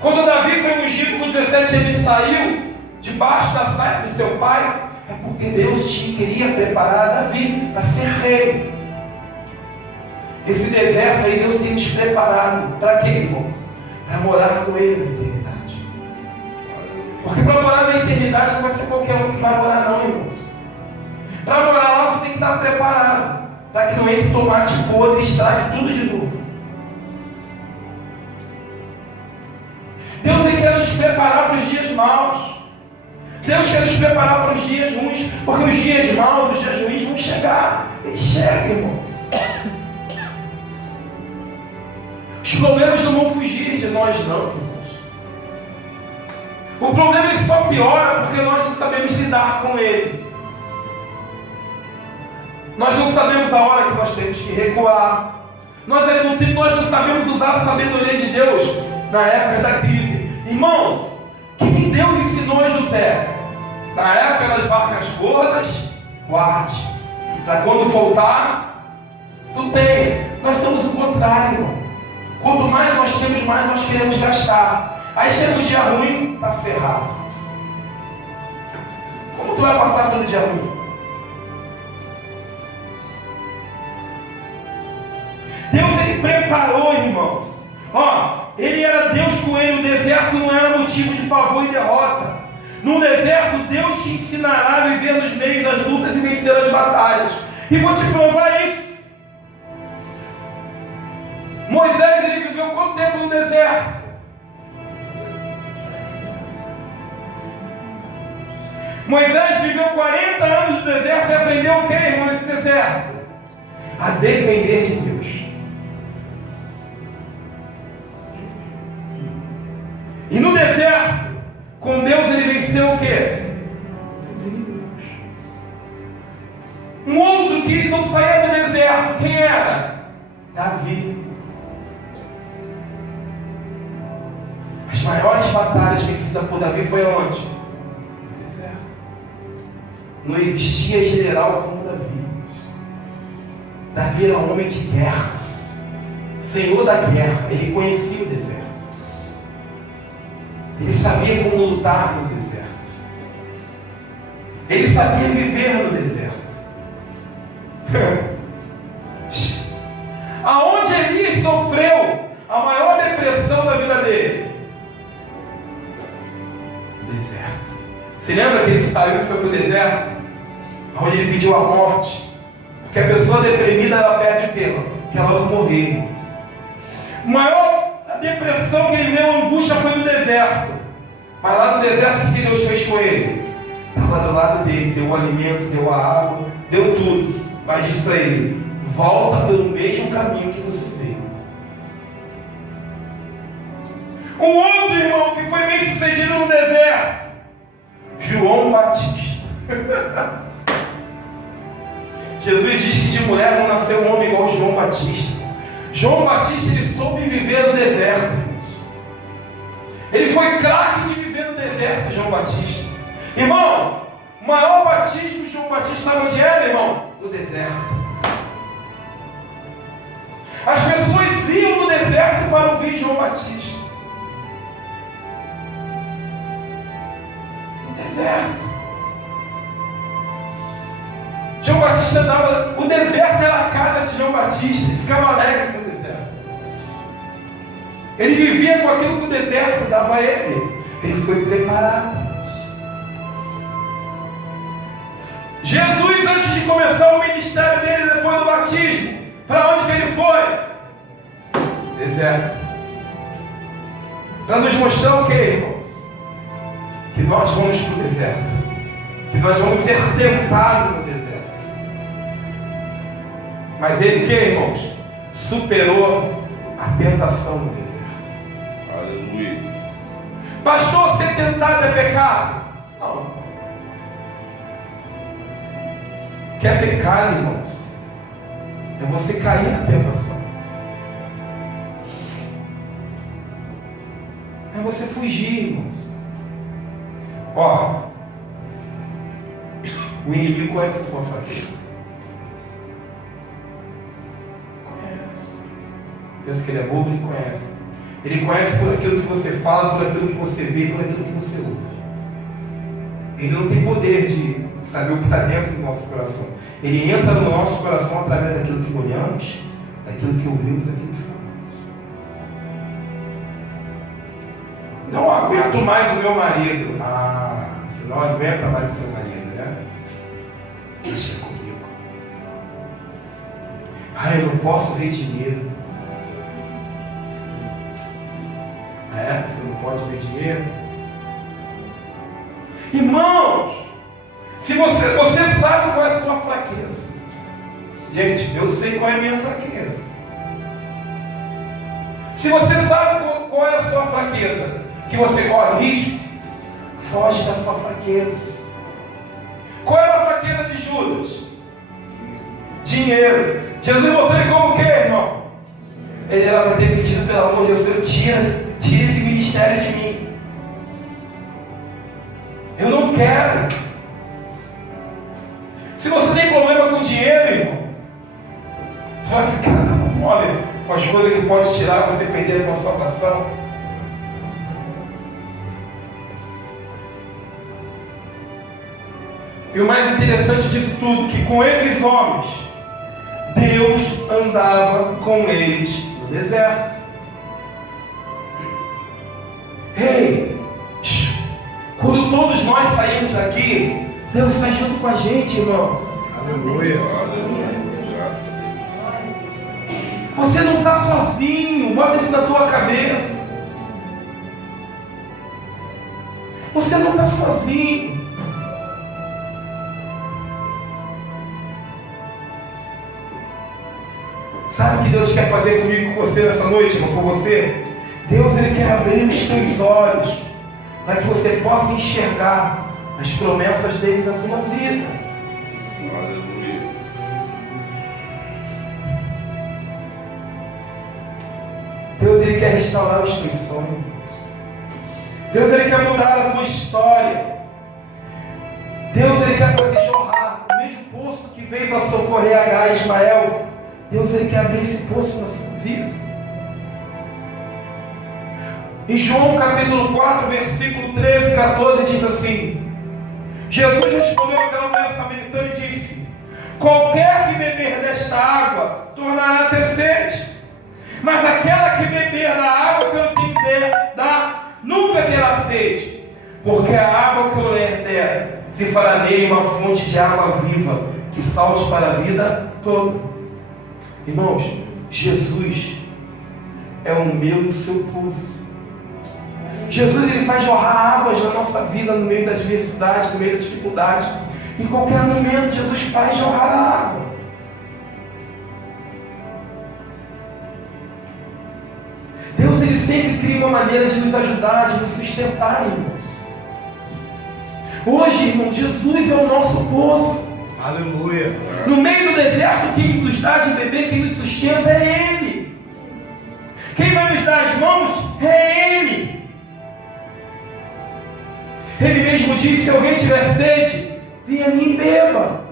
Quando Davi foi ungido com 17, ele saiu debaixo da saia do seu pai, é porque Deus queria preparar Davi para ser rei. Esse deserto aí Deus tem nos preparado. Para quê, irmãos? Para morar com Ele na eternidade. Porque para morar na eternidade não vai ser qualquer um que vai morar não, irmãos. Para morar lá você tem que estar preparado, para que não entre tomate podre e estrague tudo de novo. Deus, Ele quer nos preparar para os dias maus. Deus quer nos preparar para os dias ruins, porque os dias maus, os dias ruins vão chegar. Eles chegam, irmãos. Os problemas não vão fugir de nós, não, irmãos. O problema ele só piora porque nós não sabemos lidar com ele. Nós não sabemos a hora que nós temos que recuar. Nós não sabemos usar a sabedoria de Deus na época da crise. Irmãos, o que Deus ensinou a José? Na época das vacas gordas, guarde. Para quando faltar, tu tenha. Nós somos o contrário, irmão. Quanto mais nós temos, mais nós queremos gastar. Aí chega o dia ruim, está ferrado. Como tu vai passar pelo dia ruim? Deus, Ele preparou, irmãos. Ele era Deus com ele. O deserto não era motivo de pavor e derrota. No deserto, Deus te ensinará a viver nos meios das lutas e vencer as batalhas. E vou te provar isso. Moisés, ele viveu quanto tempo no deserto? Moisés viveu 40 anos no deserto e aprendeu o que, irmão, nesse deserto? A depender de Deus. E no deserto, com Deus ele venceu o quê? Seus inimigos. Um outro que não saía do deserto, quem era? Davi. As maiores batalhas vencidas por Davi foi aonde? No deserto. Não existia general como Davi. Davi era um homem de guerra, senhor da guerra. Ele conhecia o deserto. Ele sabia como lutar no deserto. Ele sabia viver no deserto. Aonde Elias sofreu a maior depressão da vida dele? Deserto. Você lembra que ele saiu e foi para o deserto? Onde ele pediu a morte. Porque a pessoa deprimida, ela perde o quê? Que ela vai morrer. A maior depressão que ele veio, a angústia, foi no deserto. Mas lá no deserto, o que Deus fez com ele? Estava do lado dele, deu o alimento, deu a água, deu tudo. Mas disse para ele: volta pelo mesmo caminho que você veio. Um outro irmão que foi bem sucedido no deserto, João Batista. Jesus diz que de mulher não nasceu um homem igual João Batista. João Batista, ele soube viver no deserto. Ele foi craque de viver no deserto, João Batista. Irmãos, o maior batismo de João Batista sabe onde era, irmão? No deserto. As pessoas iam no deserto para ouvir João Batista. No deserto. João Batista dava. O deserto era a casa de João Batista. Ele ficava alegre no deserto. Ele vivia com aquilo que o deserto dava a ele. Ele foi preparado. Jesus, antes de começar o ministério dele, depois do batismo, para onde que ele foi? Deserto. Para nos mostrar o que, irmãos? Que nós vamos para o deserto. Que nós vamos ser tentados no deserto. Mas ele, que, irmãos? Superou a tentação no deserto. Aleluia. Pastor, ser tentado é pecado? Não. Quer pecado, irmãos? É você cair na tentação. É você fugir, irmãos. Ó, o inimigo conhece a sua fraqueza. Conhece. Pensa que ele é bobo, ele conhece. Ele conhece por aquilo que você fala, por aquilo que você vê, por aquilo que você ouve. Ele não tem poder de saber o que está dentro do nosso coração. Ele entra no nosso coração através daquilo que olhamos, daquilo que ouvimos, daquilo que falamos. Não aguento mais o meu marido. Ah, você não aguenta mais o seu marido, né? Deixa comigo. Ah, eu não posso ver dinheiro. É, você não pode ver dinheiro. Irmãos, se você sabe qual é a sua fraqueza. Gente, eu sei qual é a minha fraqueza. Se você sabe qual é a sua fraqueza, que você corre risco, foge da sua fraqueza. Qual era a fraqueza de Judas? Dinheiro. Jesus botou ele como o quê, irmão? Ele era para ter pedido, pelo amor de Deus, Senhor, tira esse ministério de mim. Eu não quero. Se você tem problema com dinheiro, irmão, tu vai ficar mole com as coisas que pode tirar você perder a tua salvação. E o mais interessante disso tudo, que com esses homens, Deus andava com eles no deserto. Ei, quando todos nós saímos daqui, Deus está junto com a gente, irmão. Aleluia. Você não está sozinho, bota isso na tua cabeça. Você não está sozinho. Sabe o que Deus quer fazer comigo e com você nessa noite, irmão, com você? Deus, Ele quer abrir os teus olhos para que você possa enxergar as promessas dele na tua vida. Aleluia. Deus, Ele quer restaurar os teus sonhos, irmãos. Deus, Ele quer mudar a tua história. Deus, Ele quer fazer jorrar o mesmo poço que veio para socorrer Agar e Ismael. Deus, Ele quer abrir esse poço na sua vida. Em João capítulo 4, versículo 13 e 14 diz assim: Jesus respondeu àquela mulher samaritana e disse: qualquer que beber desta água tornará a ter sede, mas aquela que beber da água que eu tenho de dar nunca terá sede, porque a água que eu lhe der se fará nele uma fonte de água viva que salte para a vida toda. Irmãos, Jesus é o meu e o seu poço. Jesus, Ele faz jorrar águas na nossa vida no meio da adversidade, no meio da dificuldade. Em qualquer momento Jesus faz jorrar a água. Deus, Ele sempre cria uma maneira de nos ajudar, de nos sustentar, irmãos. Hoje, irmão, Jesus é o nosso poço. Aleluia. No meio do deserto, quem nos dá de beber, quem nos sustenta é Ele. Quem vai nos dar as mãos é Ele. Ele mesmo diz: se alguém tiver sede, venha a mim e beba.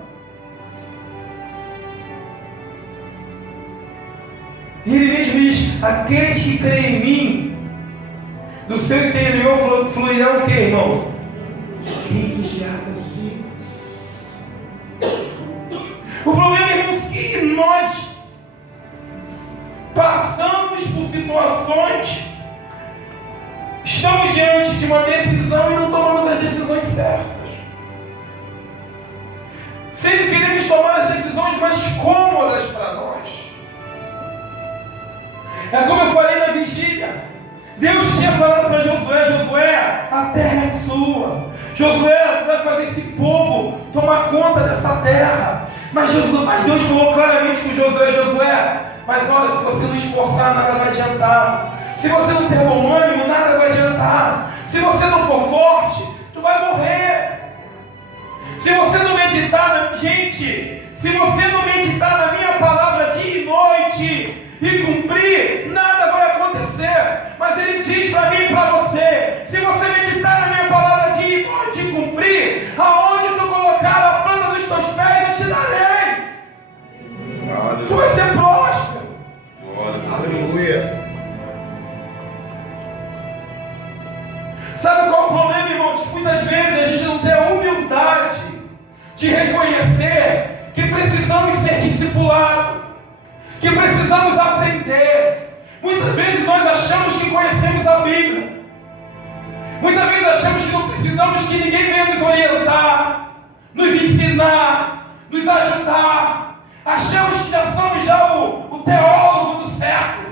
E Ele mesmo diz: aqueles que creem em mim, do seu interior fluirão o que, irmãos? Rios de águas vivas. O problema, irmãos, é que nós passamos por situações, estamos diante de uma decisão e não tomamos as decisões certas. Sempre queremos tomar as decisões mais cômodas para nós. É como eu falei na vigília. Deus tinha falado para Josué: Josué, a terra é sua. Josué, tu vai fazer esse povo tomar conta dessa terra. Mas Deus falou claramente com Josué: Josué, mas olha, se você não esforçar, nada vai adiantar. Se você não ter bom ânimo, nada vai adiantar. Se você não for forte, tu vai morrer. Se você não meditar, se você não meditar na minha palavra dia e noite e cumprir, nada vai acontecer. Mas Ele diz para mim e para você: se você meditar na minha palavra dia e noite e cumprir, aonde tu colocar a planta dos teus pés, eu te darei. Tu vai ser próspero. Aleluia. Sabe qual é o problema, irmãos? Muitas vezes a gente não tem a humildade de reconhecer que precisamos ser discipulados, que precisamos aprender. Muitas vezes nós achamos que conhecemos a Bíblia. Muitas vezes achamos que não precisamos que ninguém venha nos orientar, nos ensinar, nos ajudar. Achamos que já somos o teólogo do século.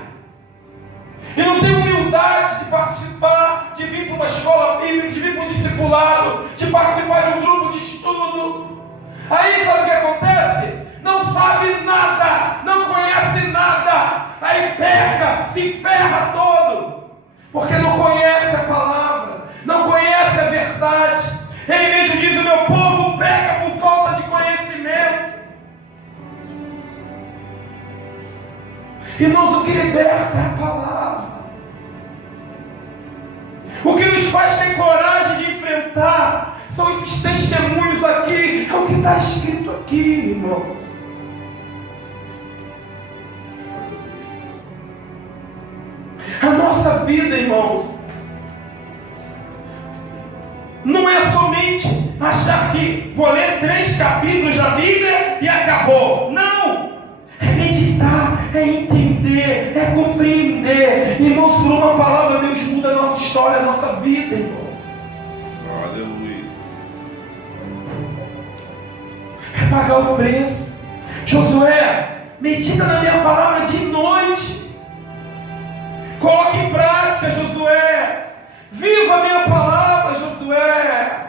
E não tem humildade de participar, de vir para uma escola bíblica, de vir para um discipulado, de participar de um grupo de estudo. Aí sabe o que acontece? Não sabe nada, não conhece nada. Aí peca, se ferra todo, porque não conhece a palavra, não conhece a verdade. Ele mesmo diz: o meu povo peca por falta de conhecimento. Irmãos, o que liberta é a palavra. O que nos faz ter coragem de enfrentar são esses testemunhos aqui. É o que está escrito aqui, irmãos. A nossa vida, irmãos, não é somente achar que vou ler 3 capítulos da Bíblia e acabou. Não! É meditar, é entender, é compreender. Irmãos, por uma palavra Deus muda a nossa história, a nossa vida, irmãos. Aleluia. É pagar o preço. Josué, medita na minha palavra dia e noite. Coloque em prática, Josué. Viva a minha palavra, Josué.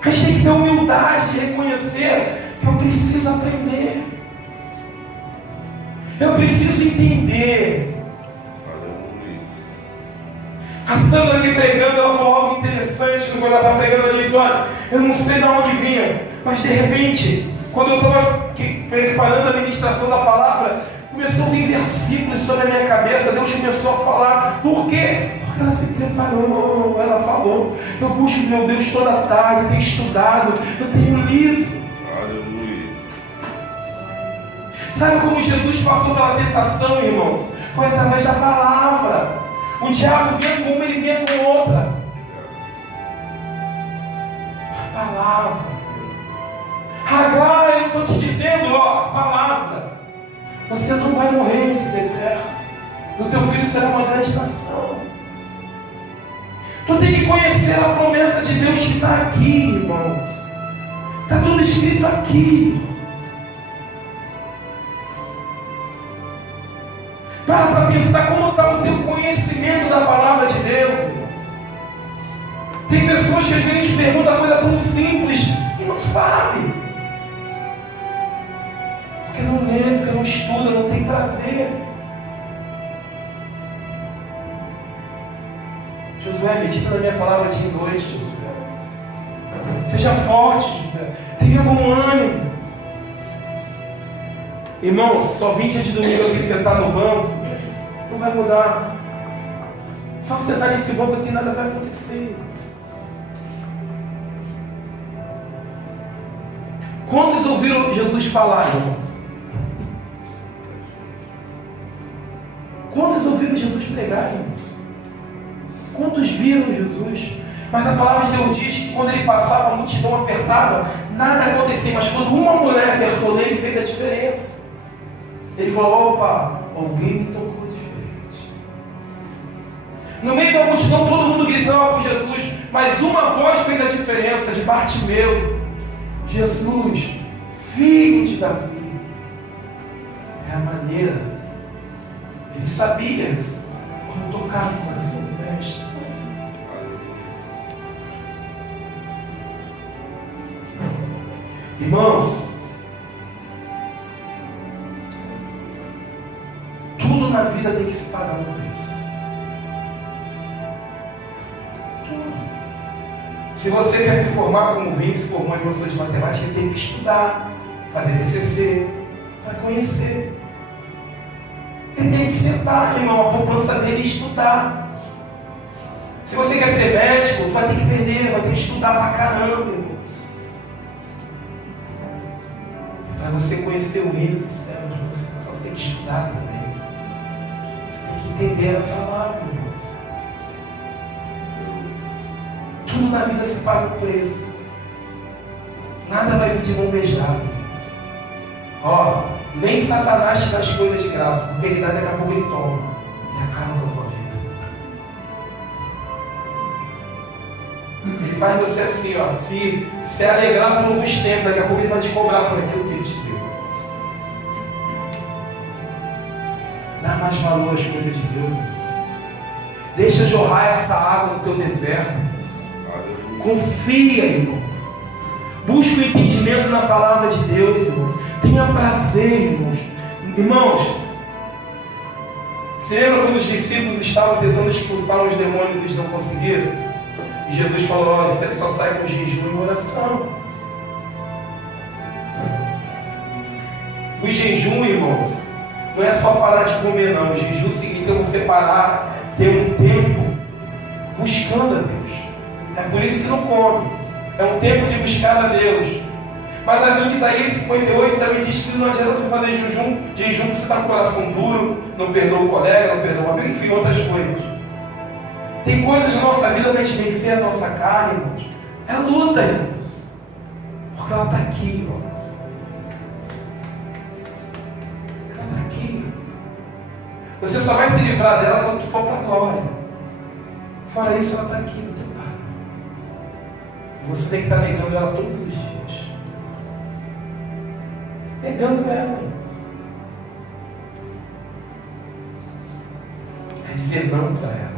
A gente tem que ter humildade de reconhecer que eu preciso aprender. Eu preciso entender. Aleluia. A Sandra aqui pregando, ela falou algo interessante. Quando ela estava pregando, ela disse: olha, eu não sei de onde vinha, mas de repente, quando eu estava preparando a ministração da palavra, começou a vir versículos sobre a minha cabeça. Deus começou a falar. Por quê? Porque ela se preparou, ela falou: eu busco meu Deus toda tarde, eu tenho estudado, eu tenho lido. Aleluia. Sabe como Jesus passou pela tentação, irmãos? Foi através da palavra. O diabo vinha com uma, ele vinha com outra. A palavra. Agar, eu estou te dizendo, ó, a palavra. Você não vai morrer nesse deserto. O teu filho será uma grande nação. Tu tem que conhecer a promessa de Deus que está aqui, irmãos. Está tudo escrito aqui. Para pensar como está o teu conhecimento da palavra de Deus, irmãos. Tem pessoas que às vezes te perguntam coisa tão simples e não sabe. Porque não lê, porque não estuda, não tem prazer. Josué, medita na minha palavra dia e noite, Josué. Seja forte, Josué. Tenha bom ânimo. Irmãos, só 20 dias de domingo aqui sentar no banco não vai mudar. Só sentar nesse banco aqui nada vai acontecer. Quantos ouviram Jesus falar, irmãos? Quantos ouviram Jesus pregar, irmãos? Quantos viram Jesus? Mas a palavra de Deus diz que quando ele passava, a multidão apertava, nada acontecia. Mas quando uma mulher apertou nele, fez a diferença. Ele falou: opa, alguém me tocou diferente. No meio da multidão, todo mundo gritava por Jesus, mas uma voz fez a diferença, de Bartimeu: Jesus, filho de Davi. É a maneira. Ele sabia como tocar no coração do mestre. Irmãos, tudo na vida tem que se pagar um preço. Tudo. Se você quer se formar como o Vini se formou em professor de matemática, ele tem que estudar, fazer TCC, para conhecer. Ele tem que sentar, irmão, a poupança dele e estudar. Se você quer ser médico, tu vai ter que perder, vai ter que estudar pra caramba, irmãos. Para você conhecer o reino dos céus, você tem que estudar também. Você tem que entender a palavra, irmãos. Tudo na vida se paga um preço. Nada vai vir de mão beijada, irmãos. Ó, nem Satanás te dá as coisas de graça, porque ele dá, daqui a pouco ele toma e acaba com a tua vida. Ele faz você assim, ó, se alegrar por alguns tempos, daqui a pouco ele vai te cobrar por aquilo que ele te deu. Dá mais valor às coisas de Deus, irmãos. Deixa jorrar essa água no teu deserto, irmãos. Confia, irmãos. Busca o entendimento na palavra de Deus, irmãos. Tenha prazer, irmãos. Irmãos, você lembra quando os discípulos estavam tentando expulsar os demônios e eles não conseguiram? E Jesus falou: ó, isso só sai com jejum e oração. O jejum, irmãos, não é só parar de comer, não. O jejum significa você parar, ter um tempo buscando a Deus. É por isso que não come. É um tempo de buscar a Deus. Mas a minha Isaías 58 também diz que não adianta você fazer jejum você está com o coração duro, não perdoa o colega, não perdoa o amigo, enfim, outras coisas. Tem coisas na nossa vida para a gente vencer a nossa carne, irmãos. É luta, irmãos. Porque ela está aqui, irmão. Ela está aqui. Você só vai se livrar dela quando tu for para a glória. Fora isso, ela está aqui do teu lado. Você tem que estar negando ela todos os dias. Negando ela, irmãos. É dizer não para ela.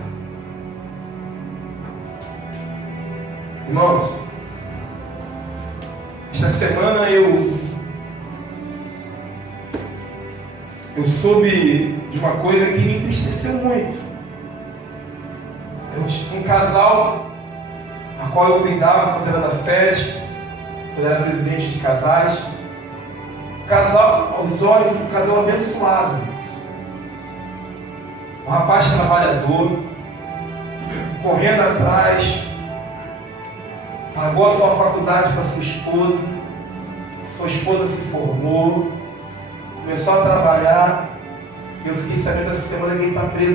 Irmãos, esta semana eu eu soube de uma coisa que me entristeceu muito. Eu tinha um casal, a qual eu cuidava quando era da sede, quando era presidente de casais. Casal, aos olhos, um casal abençoado. Um rapaz trabalhador, correndo atrás, pagou a sua faculdade para sua esposa se formou, começou a trabalhar. Eu fiquei sabendo essa semana que ele está preso